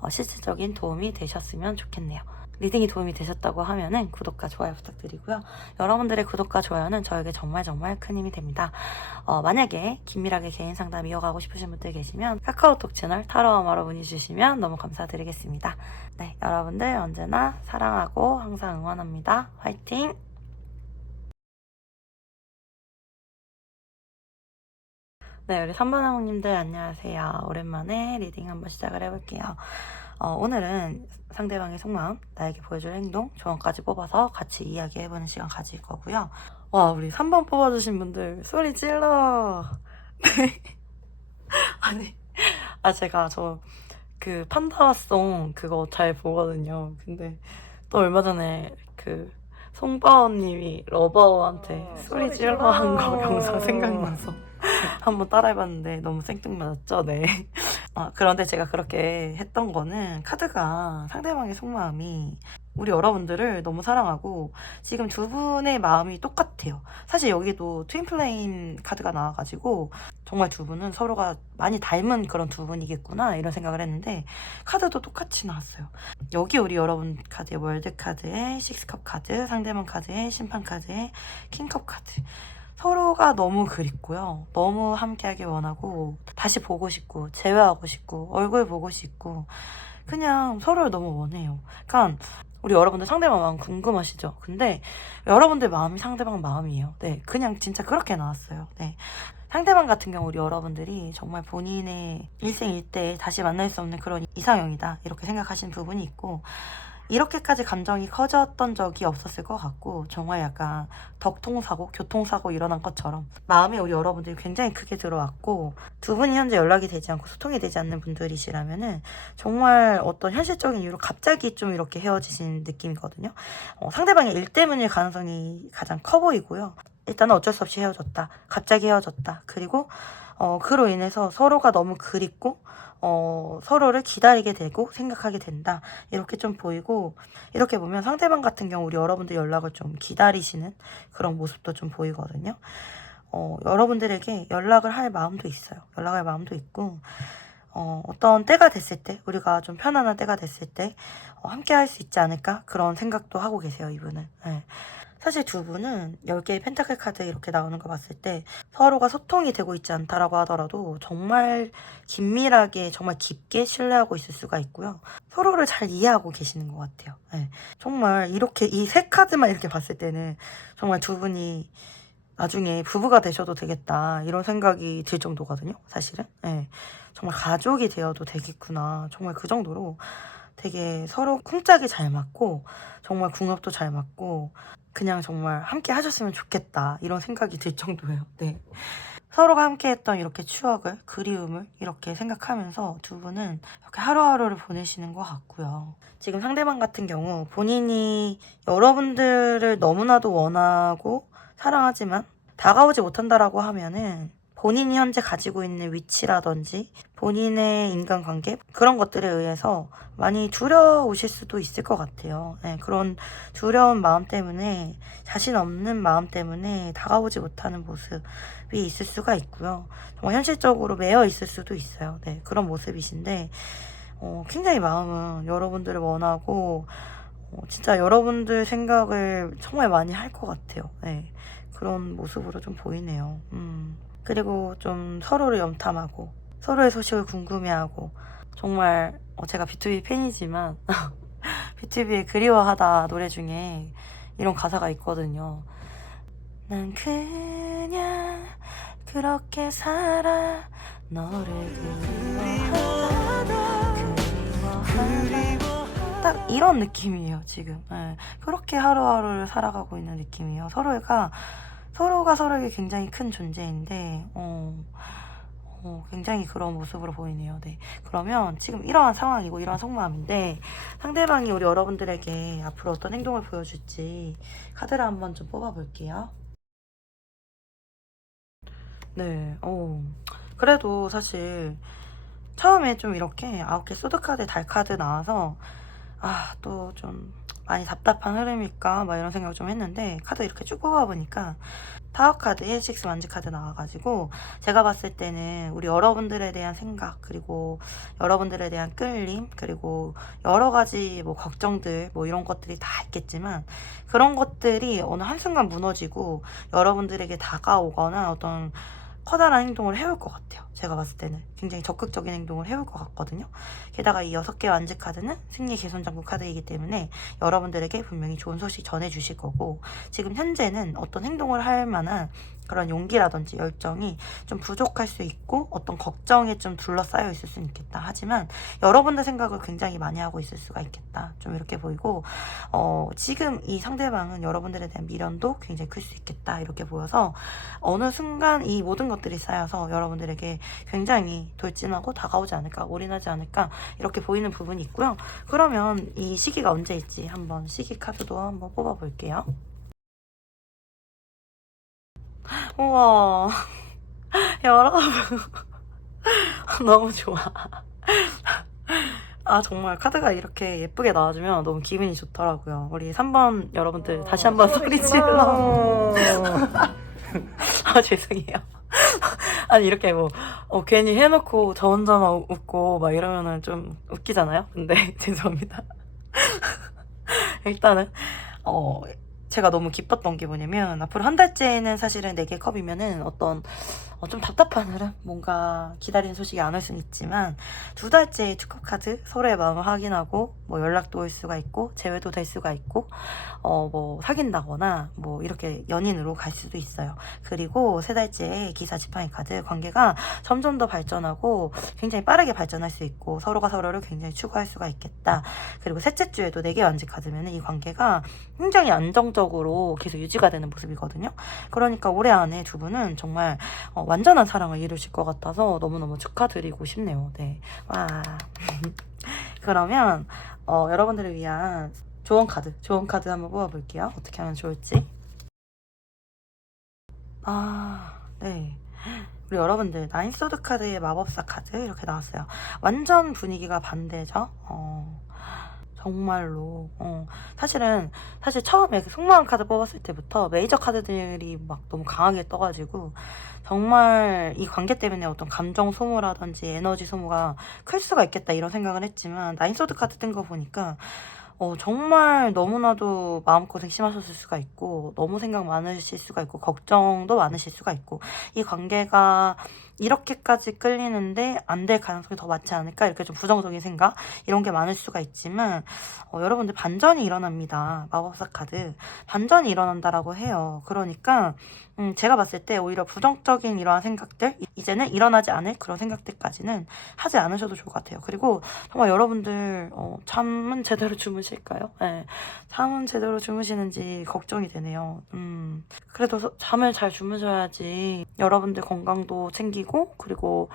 실질적인 도움이 되셨으면 좋겠네요. 리딩이 도움이 되셨다고 하면은 구독과 좋아요 부탁드리고요. 여러분들의 구독과 좋아요는 저에게 정말 큰 힘이 됩니다. 만약에 긴밀하게 개인 상담 이어가고 싶으신 분들 계시면 카카오톡 채널 타로아마로 문의 주시면 너무 감사드리겠습니다. 네, 여러분들 언제나 사랑하고 항상 응원합니다. 화이팅! 네, 우리 3번 화목님들 안녕하세요. 오랜만에 리딩 한번 시작을 해볼게요. 오늘은 상대방의 속마음, 나에게 보여줄 행동, 조언까지 뽑아서 같이 이야기해보는 시간 가질 거고요. 와, 우리 3번 뽑아주신 분들 소리 질러! 네. 아니, 제가 그 판다송 그거 잘 보거든요. 근데 또 얼마 전에 그 송바오님이 러버한테 소리 질러 한 거 영상 생각나서 한번 따라해봤는데 너무 생뚱맞았죠? 네. 그런데 제가 그렇게 했던 거는 카드가 상대방의 속마음이 우리 여러분들을 너무 사랑하고 지금 두 분의 마음이 똑같아요. 사실 여기도 트윈플레임 카드가 나와가지고 정말 두 분은 서로가 많이 닮은 그런 두 분이겠구나 이런 생각을 했는데 카드도 똑같이 나왔어요. 여기 우리 여러분 카드에 월드 카드에 식스컵 카드, 상대방 카드에 심판 카드에 킹컵 카드. 서로가 너무 그립고요. 너무 함께하길 원하고 다시 보고 싶고 재회하고 싶고 얼굴 보고 싶고 그냥 서로를 너무 원해요. 그러니까 우리 여러분들 상대방 마음 궁금하시죠? 근데 여러분들 마음이 상대방 마음이에요. 네, 그냥 진짜 그렇게 나왔어요. 네. 상대방 같은 경우 우리 여러분들이 정말 본인의 일생일대에 다시 만날 수 없는 그런 이상형이다 이렇게 생각하시는 부분이 있고 이렇게까지 감정이 커졌던 적이 없었을 것 같고 정말 약간 덕통사고 교통사고 일어난 것처럼 마음에 우리 여러분들이 굉장히 크게 들어왔고 두 분이 현재 연락이 되지 않고 소통이 되지 않는 분들이시라면은 정말 어떤 현실적인 이유로 갑자기 좀 이렇게 헤어지신 느낌이거든요. 상대방의 일 때문일 가능성이 가장 커 보이고요. 일단은 어쩔 수 없이 헤어졌다. 갑자기 헤어졌다. 그리고 그로 인해서 서로가 너무 그립고 서로를 기다리게 되고 생각하게 된다. 이렇게 좀 보이고 이렇게 보면 상대방 같은 경우 우리 여러분들 연락을 좀 기다리시는 그런 모습도 좀 보이거든요. 여러분들에게 연락을 할 마음도 있어요. 연락할 마음도 있고 어떤 때가 됐을 때 우리가 좀 편안한 때가 됐을 때 함께 할 수 있지 않을까 그런 생각도 하고 계세요. 이분은. 네. 사실 두 분은 10개의 펜타클 카드 이렇게 나오는 거 봤을 때 서로가 소통이 되고 있지 않다라고 하더라도 정말 긴밀하게 정말 깊게 신뢰하고 있을 수가 있고요. 서로를 잘 이해하고 계시는 것 같아요. 네. 정말 이렇게 이 세 카드만 이렇게 봤을 때는 정말 두 분이 나중에 부부가 되셔도 되겠다 이런 생각이 들 정도거든요. 사실은. 네. 정말 가족이 되어도 되겠구나. 정말 그 정도로 되게 서로 쿵짝이 잘 맞고 정말 궁합도 잘 맞고 그냥 정말 함께 하셨으면 좋겠다 이런 생각이 들 정도예요. 네. 서로가 함께 했던 이렇게 추억을 그리움을 이렇게 생각하면서 두 분은 이렇게 하루하루를 보내시는 것 같고요. 지금 상대방 같은 경우 본인이 여러분들을 너무나도 원하고 사랑하지만 다가오지 못한다라고 하면은 본인이 현재 가지고 있는 위치라든지 본인의 인간관계 그런 것들에 의해서 많이 두려우실 수도 있을 것 같아요. 네, 그런 두려운 마음 때문에 자신 없는 마음 때문에 다가오지 못하는 모습이 있을 수가 있고요. 정말 현실적으로 매여 있을 수도 있어요. 네, 그런 모습이신데 굉장히 마음은 여러분들을 원하고 진짜 여러분들 생각을 정말 많이 할 것 같아요. 네, 그런 모습으로 좀 보이네요. 그리고 좀 서로를 염탐하고 서로의 소식을 궁금해하고 정말 제가 B2B 팬이지만 B2B의 그리워하다 노래 중에 이런 가사가 있거든요. 난 그냥 그렇게 살아 너를 그리워하다 딱 이런 느낌이에요 지금. 네. 그렇게 하루하루를 살아가고 있는 느낌이에요. 서로가 서로에게 굉장히 큰 존재인데 굉장히 그런 모습으로 보이네요. 네. 그러면 지금 이러한 상황이고 이러한 속마음인데 상대방이 우리 여러분들에게 앞으로 어떤 행동을 보여줄지 카드를 한번 좀 뽑아볼게요. 네. 그래도 사실 처음에 좀 이렇게 9개 소드카드 달카드 나와서 또 좀 많이 답답한 흐름일까 막 이런 생각을 좀 했는데 카드 이렇게 쭉 뽑아보니까 타워카드 1식스 완즈카드 나와가지고 제가 봤을 때는 우리 여러분들에 대한 생각 그리고 여러분들에 대한 끌림 그리고 여러가지 뭐 걱정들 뭐 이런 것들이 다 있겠지만 그런 것들이 어느 한순간 무너지고 여러분들에게 다가오거나 어떤 커다란 행동을 해올 것 같아요. 제가 봤을 때는 굉장히 적극적인 행동을 해올 것 같거든요. 게다가 이 6개 완즈 카드는 승리 개선장구 카드이기 때문에 여러분들에게 분명히 좋은 소식 전해주실 거고 지금 현재는 어떤 행동을 할 만한 그런 용기라든지 열정이 좀 부족할 수 있고 어떤 걱정에 좀 둘러싸여 있을 수는 있겠다. 하지만 여러분들 생각을 굉장히 많이 하고 있을 수가 있겠다. 좀 이렇게 보이고 지금 이 상대방은 여러분들에 대한 미련도 굉장히 클 수 있겠다. 이렇게 보여서 어느 순간 이 모든 것들이 쌓여서 여러분들에게 굉장히 돌진하고 다가오지 않을까, 올인하지 않을까 이렇게 보이는 부분이 있고요. 그러면 이 시기가 언제일지 한번 시기 카드도 한번 뽑아볼게요. 우와 여러분 너무 좋아. 정말 카드가 이렇게 예쁘게 나와주면 너무 기분이 좋더라고요. 우리 3번 여러분들 다시 한번 소리 질러. 죄송해요. 아니 이렇게 뭐 괜히 해놓고 저 혼자만 웃고 막 이러면은 좀 웃기잖아요. 근데 죄송합니다. 일단은 제가 너무 기뻤던 게 뭐냐면 앞으로 한 달째는 사실은 4개 컵이면은 어떤 좀 답답한 흐름? 뭔가 기다리는 소식이 안 올 수는 있지만 2달째 축구 카드 서로의 마음을 확인하고 뭐 연락도 올 수가 있고 재회도 될 수가 있고 뭐 사귄다거나 뭐 이렇게 연인으로 갈 수도 있어요. 그리고 3달째 기사 지팡이 카드 관계가 점점 더 발전하고 굉장히 빠르게 발전할 수 있고 서로가 서로를 굉장히 추구할 수가 있겠다. 그리고 셋째 주에도 4개 완지 카드면 이 관계가 굉장히 안정적으로 계속 유지가 되는 모습이거든요. 그러니까 올해 안에 두 분은 정말 완전한 사랑을 이루실 것 같아서 너무너무 축하드리고 싶네요. 네. 와. 그러면 여러분들을 위한 좋은 카드 한번 뽑아볼게요. 어떻게 하면 좋을지. 네. 우리 여러분들 나인소드 카드의 마법사 카드 이렇게 나왔어요. 완전 분위기가 반대죠. 정말로 사실 처음에 그 속마음 카드 뽑았을 때부터 메이저 카드들이 막 너무 강하게 떠가지고 정말 이 관계 때문에 어떤 감정 소모라든지 에너지 소모가 클 수가 있겠다 이런 생각을 했지만 나인소드 카드 뜬 거 보니까 정말 너무나도 마음고생 심하셨을 수가 있고 너무 생각 많으실 수가 있고 걱정도 많으실 수가 있고 이 관계가 이렇게까지 끌리는데 안 될 가능성이 더 많지 않을까 이렇게 좀 부정적인 생각 이런 게 많을 수가 있지만 여러분들 반전이 일어납니다. 마법사 카드 반전이 일어난다라고 해요. 그러니까 제가 봤을 때 오히려 부정적인 이러한 생각들 이제는 일어나지 않을 그런 생각들까지는 하지 않으셔도 좋을 것 같아요. 그리고 정말 여러분들 잠은 제대로 주무실까요? 네. 잠은 제대로 주무시는지 걱정이 되네요. 그래도 잠을 잘 주무셔야지 여러분들 건강도 챙기고 그리고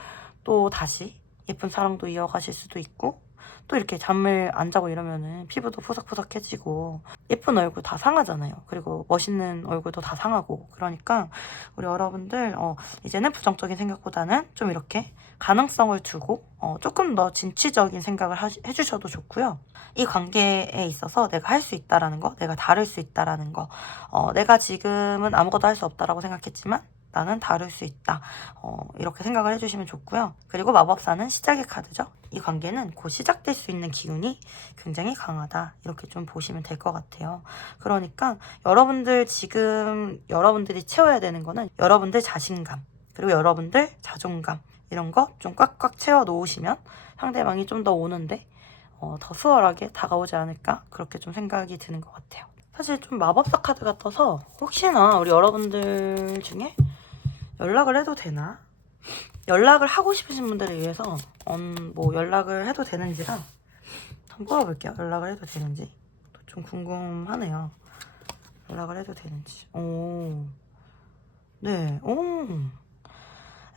또 다시 예쁜 사랑도 이어가실 수도 있고 또 이렇게 잠을 안 자고 이러면은 피부도 푸석푸석해지고 예쁜 얼굴 다 상하잖아요. 그리고 멋있는 얼굴도 다 상하고 그러니까 우리 여러분들 이제는 부정적인 생각보다는 좀 이렇게 가능성을 두고 조금 더 진취적인 생각을 해주셔도 좋고요. 이 관계에 있어서 내가 할 수 있다라는 거, 내가 다를 수 있다라는 거, 내가 지금은 아무것도 할 수 없다라고 생각했지만 나는 다를 수 있다. 이렇게 생각을 해주시면 좋고요. 그리고 마법사는 시작의 카드죠. 이 관계는 곧 시작될 수 있는 기운이 굉장히 강하다. 이렇게 좀 보시면 될 것 같아요. 그러니까 여러분들 지금 여러분들이 채워야 되는 거는 여러분들 자신감 그리고 여러분들 자존감 이런 거 좀 꽉꽉 채워 놓으시면 상대방이 좀 더 오는데 더 수월하게 다가오지 않을까 그렇게 좀 생각이 드는 것 같아요. 사실 좀 마법사 카드 같아서 혹시나 우리 여러분들 중에 연락을 해도 되나? 연락을 하고 싶으신 분들을 위해서 뭐 연락을 해도 되는지라 한번 뽑아볼게요. 연락을 해도 되는지. 좀 궁금하네요. 연락을 해도 되는지. 오. 네. 오.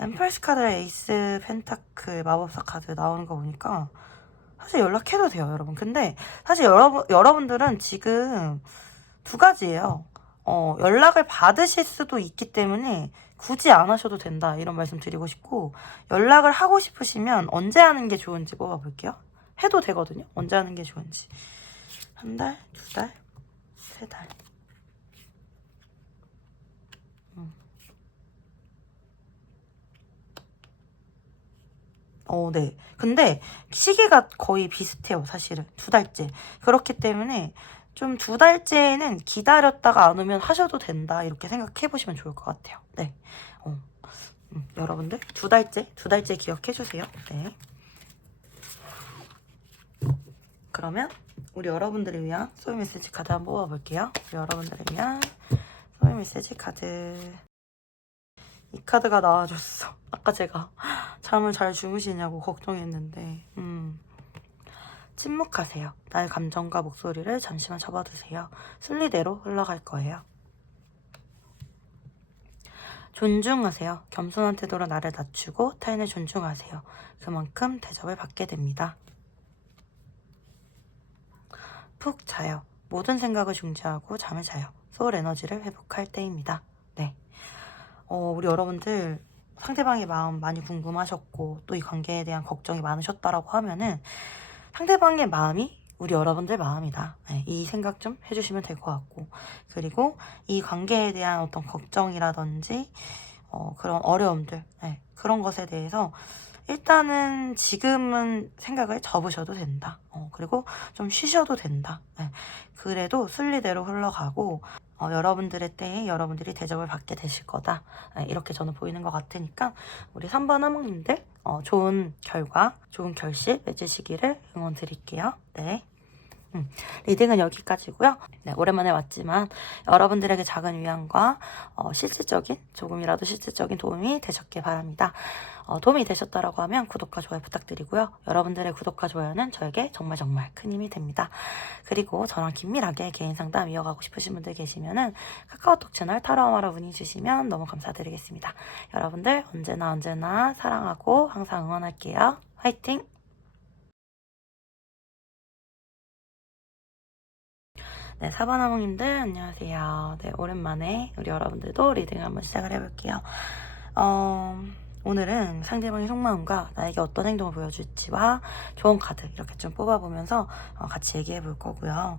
엠프레스 카드, 에이스, 펜타클, 마법사 카드 나오는 거 보니까 사실 연락해도 돼요, 여러분. 근데 사실 여러분들은 지금 두 가지예요. 연락을 받으실 수도 있기 때문에 굳이 안 하셔도 된다, 이런 말씀 드리고 싶고, 연락을 하고 싶으시면 언제 하는 게 좋은지 뽑아볼게요. 해도 되거든요. 언제 하는 게 좋은지. 한 달, 두 달, 세 달. 네. 근데 시기가 거의 비슷해요, 사실은. 두 달째. 그렇기 때문에 좀 두 달째는 기다렸다가 안 오면 하셔도 된다, 이렇게 생각해 보시면 좋을 것 같아요. 네. 여러분들 두 달째 기억해 주세요. 네. 그러면 우리 여러분들을 위한 소울 메시지 카드 한번 뽑아볼게요. 우리 여러분들을 위한 소울 메시지 카드. 이 카드가 나와줬어. 아까 제가 잠을 잘 주무시냐고 걱정했는데, 침묵하세요. 나의 감정과 목소리를 잠시만 접어두세요. 순리대로 흘러갈 거예요. 존중하세요. 겸손한 태도로 나를 낮추고 타인을 존중하세요. 그만큼 대접을 받게 됩니다. 푹 자요. 모든 생각을 중지하고 잠을 자요. 소울 에너지를 회복할 때입니다. 네. 우리 여러분들 상대방의 마음 많이 궁금하셨고 또 이 관계에 대한 걱정이 많으셨다라고 하면은 상대방의 마음이 우리 여러분들 마음이다. 네, 이 생각 좀 해주시면 될 것 같고, 그리고 이 관계에 대한 어떤 걱정이라든지 그런 어려움들, 네, 그런 것에 대해서 일단은 지금은 생각을 접으셔도 된다. 그리고 좀 쉬셔도 된다. 네, 그래도 순리대로 흘러가고 여러분들의 때에 여러분들이 대접을 받게 되실 거다. 네, 이렇게 저는 보이는 것 같으니까 우리 3번 하모님들 좋은 결과, 좋은 결실 맺으시기를 응원 드릴게요. 네. 리딩은 여기까지고요. 네, 오랜만에 왔지만 여러분들에게 작은 위안과 실질적인, 조금이라도 실질적인 도움이 되셨길 바랍니다. 도움이 되셨다라고 하면 구독과 좋아요 부탁드리고요. 여러분들의 구독과 좋아요는 저에게 정말 큰 힘이 됩니다. 그리고 저랑 긴밀하게 개인 상담 이어가고 싶으신 분들 계시면은 카카오톡 채널 타로아마로 문의 주시면 너무 감사드리겠습니다. 여러분들 언제나 사랑하고 항상 응원할게요. 화이팅! 네, 4번 하모님들 안녕하세요. 네, 오랜만에 우리 여러분들도 리딩을 한번 시작을 해볼게요. 오늘은 상대방의 속마음과 나에게 어떤 행동을 보여줄지와 좋은 카드 이렇게 좀 뽑아보면서 같이 얘기해 볼 거고요.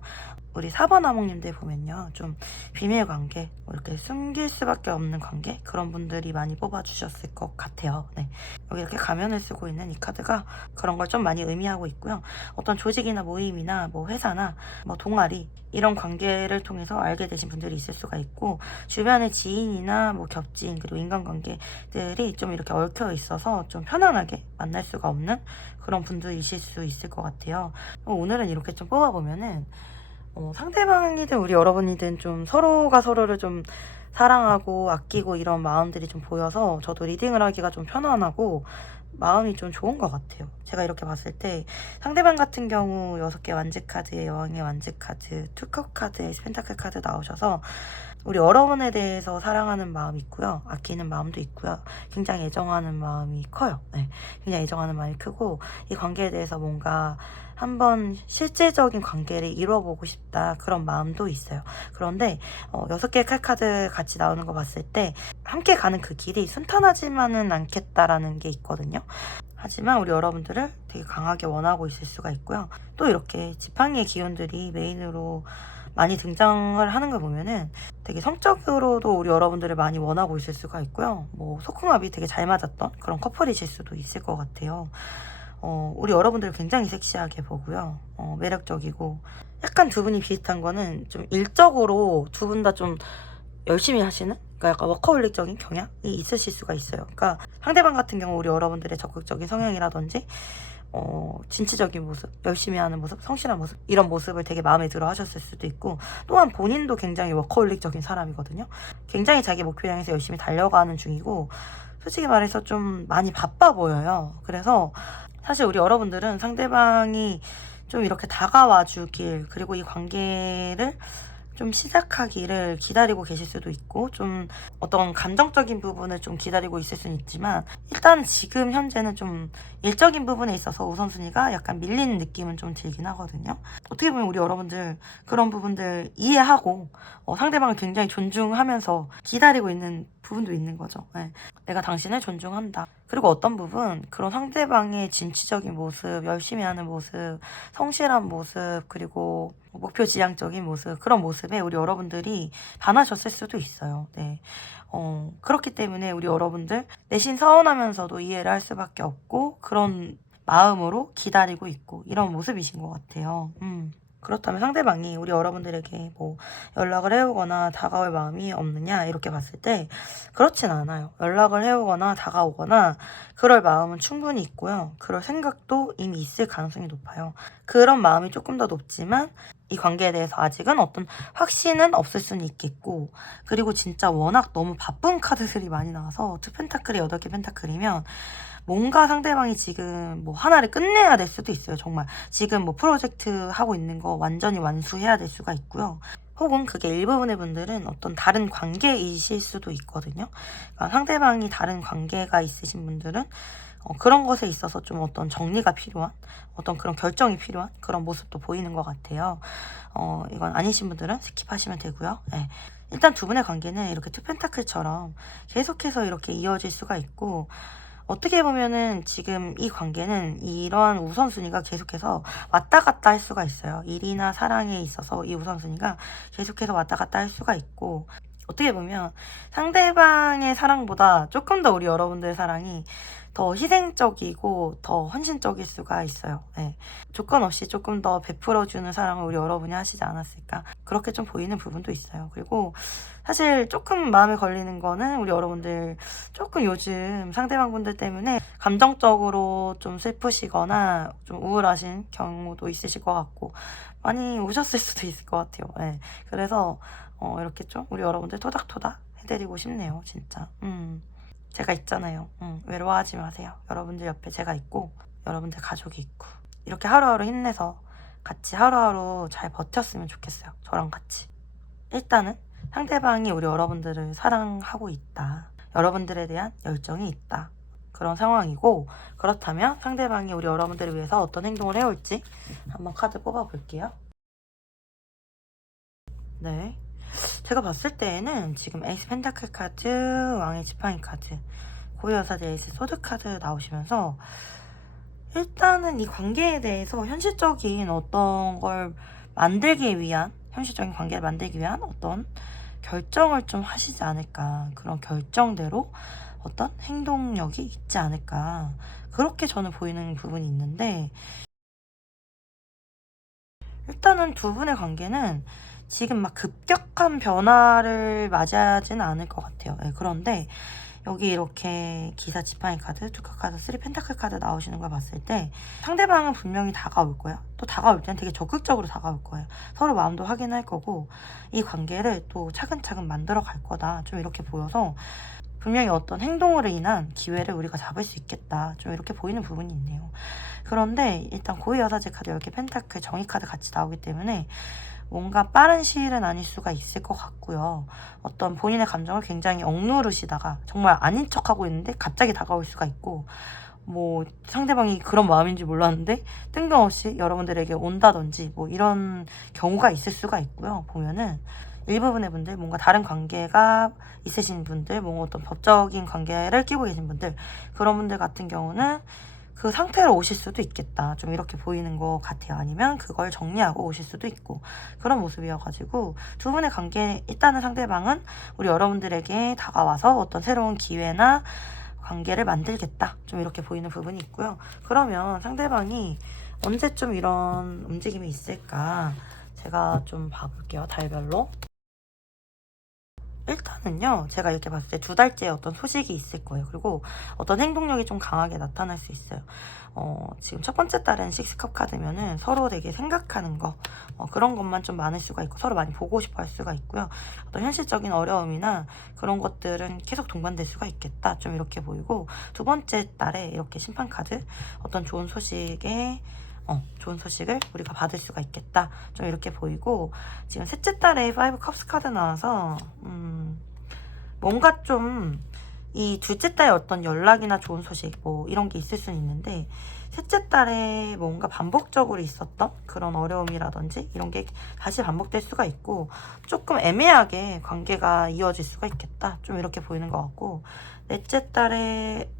우리 4번 하모님들 보면요, 좀 비밀 관계, 뭐 이렇게 숨길 수밖에 없는 관계, 그런 분들이 많이 뽑아주셨을 것 같아요. 네. 여기 이렇게 가면을 쓰고 있는 이 카드가 그런 걸 좀 많이 의미하고 있고요. 어떤 조직이나 모임이나 뭐 회사나 뭐 동아리 이런 관계를 통해서 알게 되신 분들이 있을 수가 있고, 주변의 지인이나 뭐 겹친 그리고 인간관계들이 좀 이렇게 얽혀 있어서 좀 편안하게 만날 수가 없는 그런 분들이실 수 있을 것 같아요. 오늘은 이렇게 좀 뽑아보면은 상대방이든 우리 여러분이든 좀 서로가 서로를 좀 사랑하고 아끼고 이런 마음들이 좀 보여서 저도 리딩을 하기가 좀 편안하고 마음이 좀 좋은 것 같아요. 제가 이렇게 봤을 때 상대방 같은 경우 6개 완즈 카드에 여왕의 완즈 카드, 투컵 카드에 펜타클 카드 나오셔서 우리 여러분에 대해서 사랑하는 마음이 있고요. 아끼는 마음도 있고요. 굉장히 애정하는 마음이 커요. 네, 굉장히 애정하는 마음이 크고 이 관계에 대해서 뭔가 한번 실질적인 관계를 이뤄보고 싶다, 그런 마음도 있어요. 그런데 6개의 칼카드 같이 나오는 거 봤을 때 함께 가는 그 길이 순탄하지만은 않겠다라는 게 있거든요. 하지만 우리 여러분들을 되게 강하게 원하고 있을 수가 있고요. 또 이렇게 지팡이의 기운들이 메인으로 많이 등장을 하는 걸 보면은 되게 성적으로도 우리 여러분들을 많이 원하고 있을 수가 있고요. 뭐 속궁합이 되게 잘 맞았던 그런 커플이실 수도 있을 것 같아요. 우리 여러분들 굉장히 섹시하게 보고요. 매력적이고, 약간 두 분이 비슷한 거는 좀 일적으로 두 분 다 좀 열심히 하시는, 그러니까 약간 워커홀릭적인 경향이 있으실 수가 있어요. 그러니까 상대방 같은 경우 우리 여러분들의 적극적인 성향이라든지 진취적인 모습, 열심히 하는 모습, 성실한 모습, 이런 모습을 되게 마음에 들어 하셨을 수도 있고, 또한 본인도 굉장히 워커홀릭적인 사람이거든요. 굉장히 자기 목표 향해서 열심히 달려가는 중이고, 솔직히 말해서 좀 많이 바빠 보여요. 그래서 사실 우리 여러분들은 상대방이 좀 이렇게 다가와 주길, 그리고 이 관계를 좀 시작하기를 기다리고 계실 수도 있고, 좀 어떤 감정적인 부분을 좀 기다리고 있을 수는 있지만, 일단 지금 현재는 좀 일적인 부분에 있어서 우선순위가 약간 밀리는 느낌은 좀 들긴 하거든요. 어떻게 보면 우리 여러분들 그런 부분들 이해하고 상대방을 굉장히 존중하면서 기다리고 있는 부분도 있는 거죠. 네. 내가 당신을 존중한다. 그리고 어떤 부분, 그런 상대방의 진취적인 모습, 열심히 하는 모습, 성실한 모습, 그리고 목표 지향적인 모습, 그런 모습에 우리 여러분들이 반하셨을 수도 있어요. 네. 그렇기 때문에 우리 여러분들 내심 서운하면서도 이해를 할 수밖에 없고, 그런 마음으로 기다리고 있고, 이런 모습이신 것 같아요. 그렇다면 상대방이 우리 여러분들에게 뭐 연락을 해오거나 다가올 마음이 없느냐 이렇게 봤을 때 그렇진 않아요. 연락을 해오거나 다가오거나 그럴 마음은 충분히 있고요. 그럴 생각도 이미 있을 가능성이 높아요. 그런 마음이 조금 더 높지만 이 관계에 대해서 아직은 어떤 확신은 없을 수는 있겠고, 그리고 진짜 워낙 너무 바쁜 카드들이 많이 나와서 2펜타클이 8개 펜타클이면 뭔가 상대방이 지금 뭐 하나를 끝내야 될 수도 있어요. 정말 지금 뭐 프로젝트 하고 있는 거 완전히 완수해야 될 수가 있고요. 혹은 그게 일부분의 분들은 어떤 다른 관계이실 수도 있거든요. 그러니까 상대방이 다른 관계가 있으신 분들은 그런 것에 있어서 좀 어떤 정리가 필요한, 어떤 그런 결정이 필요한 그런 모습도 보이는 것 같아요. 이건 아니신 분들은 스킵하시면 되고요. 네. 일단 두 분의 관계는 이렇게 투펜타클처럼 계속해서 이렇게 이어질 수가 있고, 어떻게 보면은 지금 이 관계는 이러한 우선순위가 계속해서 왔다 갔다 할 수가 있어요. 일이나 사랑에 있어서 이 우선순위가 계속해서 왔다 갔다 할 수가 있고, 어떻게 보면 상대방의 사랑보다 조금 더 우리 여러분들의 사랑이 더 희생적이고 더 헌신적일 수가 있어요. 네. 조건 없이 조금 더 베풀어주는 사랑을 우리 여러분이 하시지 않았을까, 그렇게 좀 보이는 부분도 있어요. 그리고 사실 조금 마음에 걸리는 거는 우리 여러분들 조금 요즘 상대방분들 때문에 감정적으로 좀 슬프시거나 좀 우울하신 경우도 있으실 것 같고, 많이 우셨을 수도 있을 것 같아요. 네. 그래서 이렇게 좀 우리 여러분들 토닥토닥 해드리고 싶네요, 진짜. 제가 있잖아요. 외로워하지 마세요. 여러분들 옆에 제가 있고, 여러분들 가족이 있고, 이렇게 하루하루 힘내서 같이 하루하루 잘 버텼으면 좋겠어요. 저랑 같이. 일단은 상대방이 우리 여러분들을 사랑하고 있다. 여러분들에 대한 열정이 있다. 그런 상황이고, 그렇다면 상대방이 우리 여러분들을 위해서 어떤 행동을 해올지 한번 카드 뽑아볼게요. 네. 제가 봤을 때에는 지금 에이스 펜타클 카드, 왕의 지팡이 카드, 고유여사제 에이스 소드 카드 나오시면서 일단은 이 관계에 대해서 현실적인 어떤 걸 만들기 위한, 현실적인 관계를 만들기 위한 어떤 결정을 좀 하시지 않을까, 그런 결정대로 어떤 행동력이 있지 않을까, 그렇게 저는 보이는 부분이 있는데, 일단은 두 분의 관계는 지금 막 급격한 변화를 맞이하지는 않을 것 같아요. 네, 그런데 여기 이렇게 기사 지팡이 카드, 두카 카드, 3 펜타클 카드 나오시는 걸 봤을 때 상대방은 분명히 다가올 거예요. 또 다가올 때는 되게 적극적으로 다가올 거예요. 서로 마음도 확인할 거고, 이 관계를 또 차근차근 만들어 갈 거다, 좀 이렇게 보여서 분명히 어떤 행동으로 인한 기회를 우리가 잡을 수 있겠다, 좀 이렇게 보이는 부분이 있네요. 그런데 일단 고위여사제 카드, 이렇게 펜타클 정의 카드 같이 나오기 때문에 뭔가 빠른 시일은 아닐 수가 있을 것 같고요. 어떤 본인의 감정을 굉장히 억누르시다가 정말 아닌 척하고 있는데 갑자기 다가올 수가 있고, 뭐 상대방이 그런 마음인지 몰랐는데 뜬금없이 여러분들에게 온다든지 뭐 이런 경우가 있을 수가 있고요. 보면은 일부분의 분들, 뭔가 다른 관계가 있으신 분들, 뭔가 어떤 법적인 관계를 끼고 계신 분들, 그런 분들 같은 경우는 그 상태로 오실 수도 있겠다, 좀 이렇게 보이는 것 같아요. 아니면 그걸 정리하고 오실 수도 있고, 그런 모습이어가지고 두 분의 관계, 일단은 상대방은 우리 여러분들에게 다가와서 어떤 새로운 기회나 관계를 만들겠다, 좀 이렇게 보이는 부분이 있고요. 그러면 상대방이 언제쯤 이런 움직임이 있을까, 제가 좀 봐볼게요, 달별로. 일단은요, 제가 이렇게 봤을 때 2달째 어떤 소식이 있을 거예요. 그리고 어떤 행동력이 좀 강하게 나타날 수 있어요. 지금 첫 번째 달은 6컵 카드면은 서로 되게 생각하는 거, 그런 것만 좀 많을 수가 있고, 서로 많이 보고 싶어 할 수가 있고요. 어떤 현실적인 어려움이나 그런 것들은 계속 동반될 수가 있겠다, 좀 이렇게 보이고, 두 번째 달에 이렇게 심판 카드, 어떤 좋은 소식에 좋은 소식을 우리가 받을 수가 있겠다. 좀 이렇게 보이고, 지금 셋째 달에 5 컵스 카드 나와서 뭔가 좀 이 둘째 달에 어떤 연락이나 좋은 소식 뭐 이런 게 있을 수는 있는데, 셋째 달에 뭔가 반복적으로 있었던 그런 어려움이라든지 이런 게 다시 반복될 수가 있고, 조금 애매하게 관계가 이어질 수가 있겠다. 좀 이렇게 보이는 것 같고, 넷째 달에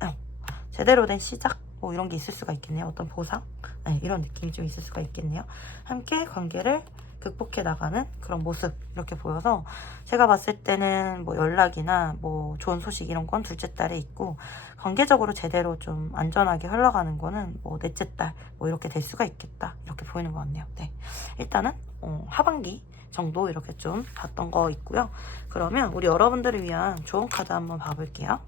제대로 된 시작 뭐 이런 게 있을 수가 있겠네요. 어떤 보상? 네, 이런 느낌이 좀 있을 수가 있겠네요. 함께 관계를 극복해 나가는 그런 모습 이렇게 보여서, 제가 봤을 때는 뭐 연락이나 뭐 좋은 소식 이런 건 둘째 달에 있고, 관계적으로 제대로 좀 안전하게 흘러가는 거는 뭐 넷째 달 뭐 이렇게 될 수가 있겠다. 이렇게 보이는 것 같네요. 네, 일단은 하반기 정도 이렇게 좀 봤던 거 있고요. 그러면 우리 여러분들을 위한 좋은 카드 한번 봐볼게요.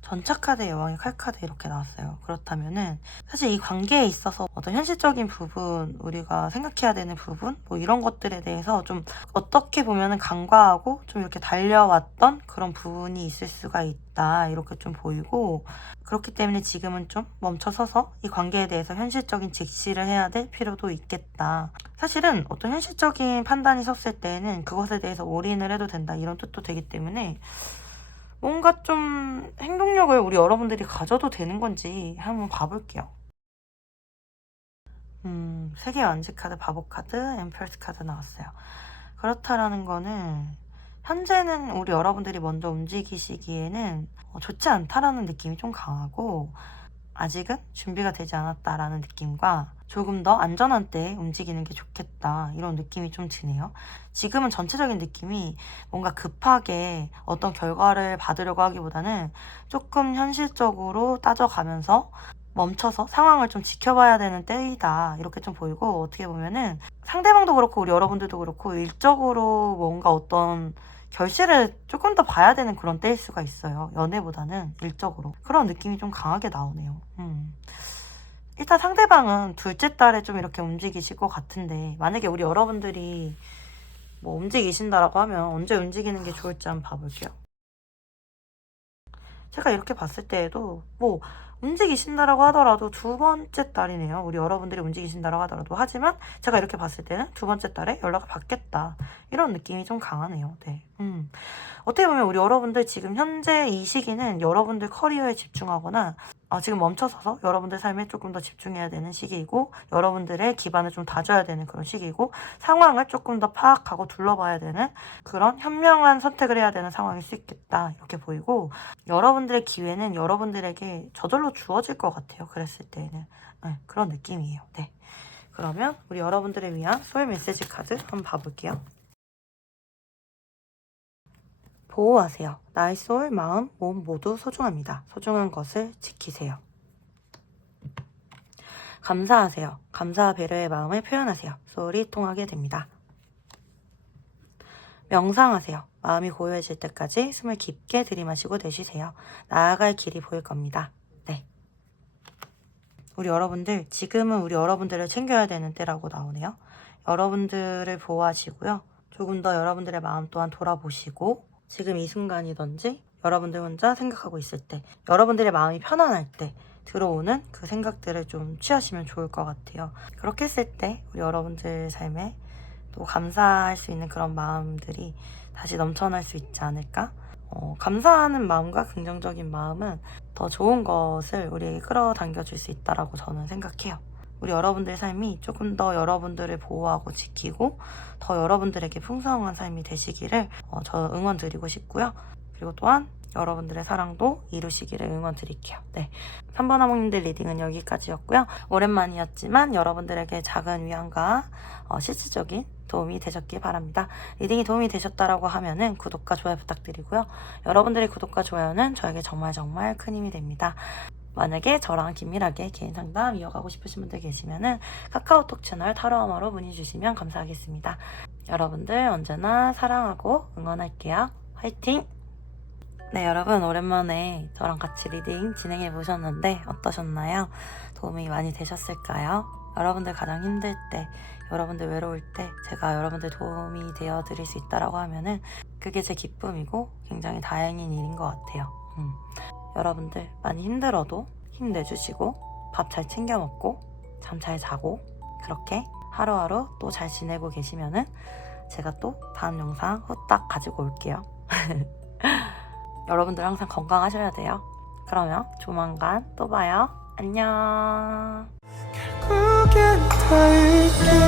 전차카드 여왕의 칼카드 이렇게 나왔어요. 그렇다면은 사실 이 관계에 있어서 어떤 현실적인 부분, 우리가 생각해야 되는 부분 뭐 이런 것들에 대해서 좀 어떻게 보면은 간과하고 좀 이렇게 달려왔던 그런 부분이 있을 수가 있다, 이렇게 좀 보이고, 그렇기 때문에 지금은 좀 멈춰서서 이 관계에 대해서 현실적인 직시를 해야 될 필요도 있겠다. 사실은 어떤 현실적인 판단이 섰을 때에는 그것에 대해서 올인을 해도 된다, 이런 뜻도 되기 때문에 뭔가 좀 행동력을 우리 여러분들이 가져도 되는 건지 한번 봐볼게요. 세계 완지 카드, 바보 카드, 엠퍼러스 카드 나왔어요. 그렇다라는 거는 현재는 우리 여러분들이 먼저 움직이시기에는 좋지 않다라는 느낌이 좀 강하고, 아직은 준비가 되지 않았다라는 느낌과 조금 더 안전한 때에 움직이는 게 좋겠다, 이런 느낌이 좀 드네요. 지금은 전체적인 느낌이 뭔가 급하게 어떤 결과를 받으려고 하기보다는 조금 현실적으로 따져가면서 멈춰서 상황을 좀 지켜봐야 되는 때이다, 이렇게 좀 보이고, 어떻게 보면은 상대방도 그렇고 우리 여러분들도 그렇고 일적으로 뭔가 어떤 결실을 조금 더 봐야 되는 그런 때일 수가 있어요. 연애보다는 일적으로. 그런 느낌이 좀 강하게 나오네요. 일단 상대방은 둘째 달에 좀 이렇게 움직이실 것 같은데, 만약에 우리 여러분들이 뭐 움직이신다라고 하면 언제 움직이는 게 좋을지 한번 봐볼게요. 제가 이렇게 봤을 때에도 뭐 움직이신다라고 하더라도 두 번째 달이네요. 우리 여러분들이 움직이신다라고 하더라도. 하지만 제가 이렇게 봤을 때는 두 번째 달에 연락을 받겠다, 이런 느낌이 좀 강하네요. 네. 어떻게 보면 우리 여러분들 지금 현재 이 시기는 여러분들 커리어에 집중하거나 지금 멈춰서서 여러분들 삶에 조금 더 집중해야 되는 시기이고, 여러분들의 기반을 좀 다져야 되는 그런 시기이고, 상황을 조금 더 파악하고 둘러봐야 되는 그런 현명한 선택을 해야 되는 상황일 수 있겠다, 이렇게 보이고, 여러분들의 기회는 여러분들에게 저절로 주어질 것 같아요. 그랬을 때에는. 네, 그런 느낌이에요. 네. 그러면 우리 여러분들을 위한 소울 메시지 카드 한번 봐볼게요. 보호하세요. 나의 소울, 마음, 몸 모두 소중합니다. 소중한 것을 지키세요. 감사하세요. 감사와 배려의 마음을 표현하세요. 소울이 통하게 됩니다. 명상하세요. 마음이 고요해질 때까지 숨을 깊게 들이마시고 내쉬세요. 나아갈 길이 보일 겁니다. 네. 우리 여러분들, 지금은 우리 여러분들을 챙겨야 되는 때라고 나오네요. 여러분들을 보호하시고요. 조금 더 여러분들의 마음 또한 돌아보시고, 지금 이 순간이든지 여러분들 혼자 생각하고 있을 때, 여러분들의 마음이 편안할 때 들어오는 그 생각들을 좀 취하시면 좋을 것 같아요. 그렇게 했을 때 우리 여러분들 삶에 또 감사할 수 있는 그런 마음들이 다시 넘쳐날 수 있지 않을까? 감사하는 마음과 긍정적인 마음은 더 좋은 것을 우리에게 끌어당겨 줄 수 있다라고 저는 생각해요. 우리 여러분들의 삶이 조금 더 여러분들을 보호하고 지키고 더 여러분들에게 풍성한 삶이 되시기를 저 응원드리고 싶고요. 그리고 또한 여러분들의 사랑도 이루시기를 응원드릴게요. 네, 3번 하모님들 리딩은 여기까지였고요. 오랜만이었지만 여러분들에게 작은 위안과 실질적인 도움이 되셨길 바랍니다. 리딩이 도움이 되셨다라고 하면은 구독과 좋아요 부탁드리고요. 여러분들의 구독과 좋아요는 저에게 정말 큰 힘이 됩니다. 만약에 저랑 긴밀하게 개인 상담 이어가고 싶으신 분들 계시면은 카카오톡 채널 타로아마로 문의 주시면 감사하겠습니다. 여러분들 언제나 사랑하고 응원할게요. 화이팅! 네, 여러분 오랜만에 저랑 같이 리딩 진행해 보셨는데 어떠셨나요? 도움이 많이 되셨을까요? 여러분들 가장 힘들 때, 여러분들 외로울 때 제가 여러분들 도움이 되어 드릴 수 있다라고 하면은 그게 제 기쁨이고 굉장히 다행인 일인 것 같아요. 여러분들 많이 힘들어도 힘내주시고 밥 잘 챙겨 먹고 잠 잘 자고 그렇게 하루하루 또 잘 지내고 계시면은 제가 또 다음 영상 후딱 가지고 올게요. 여러분들 항상 건강하셔야 돼요. 그러면 조만간 또 봐요. 안녕. 결국엔 닿을게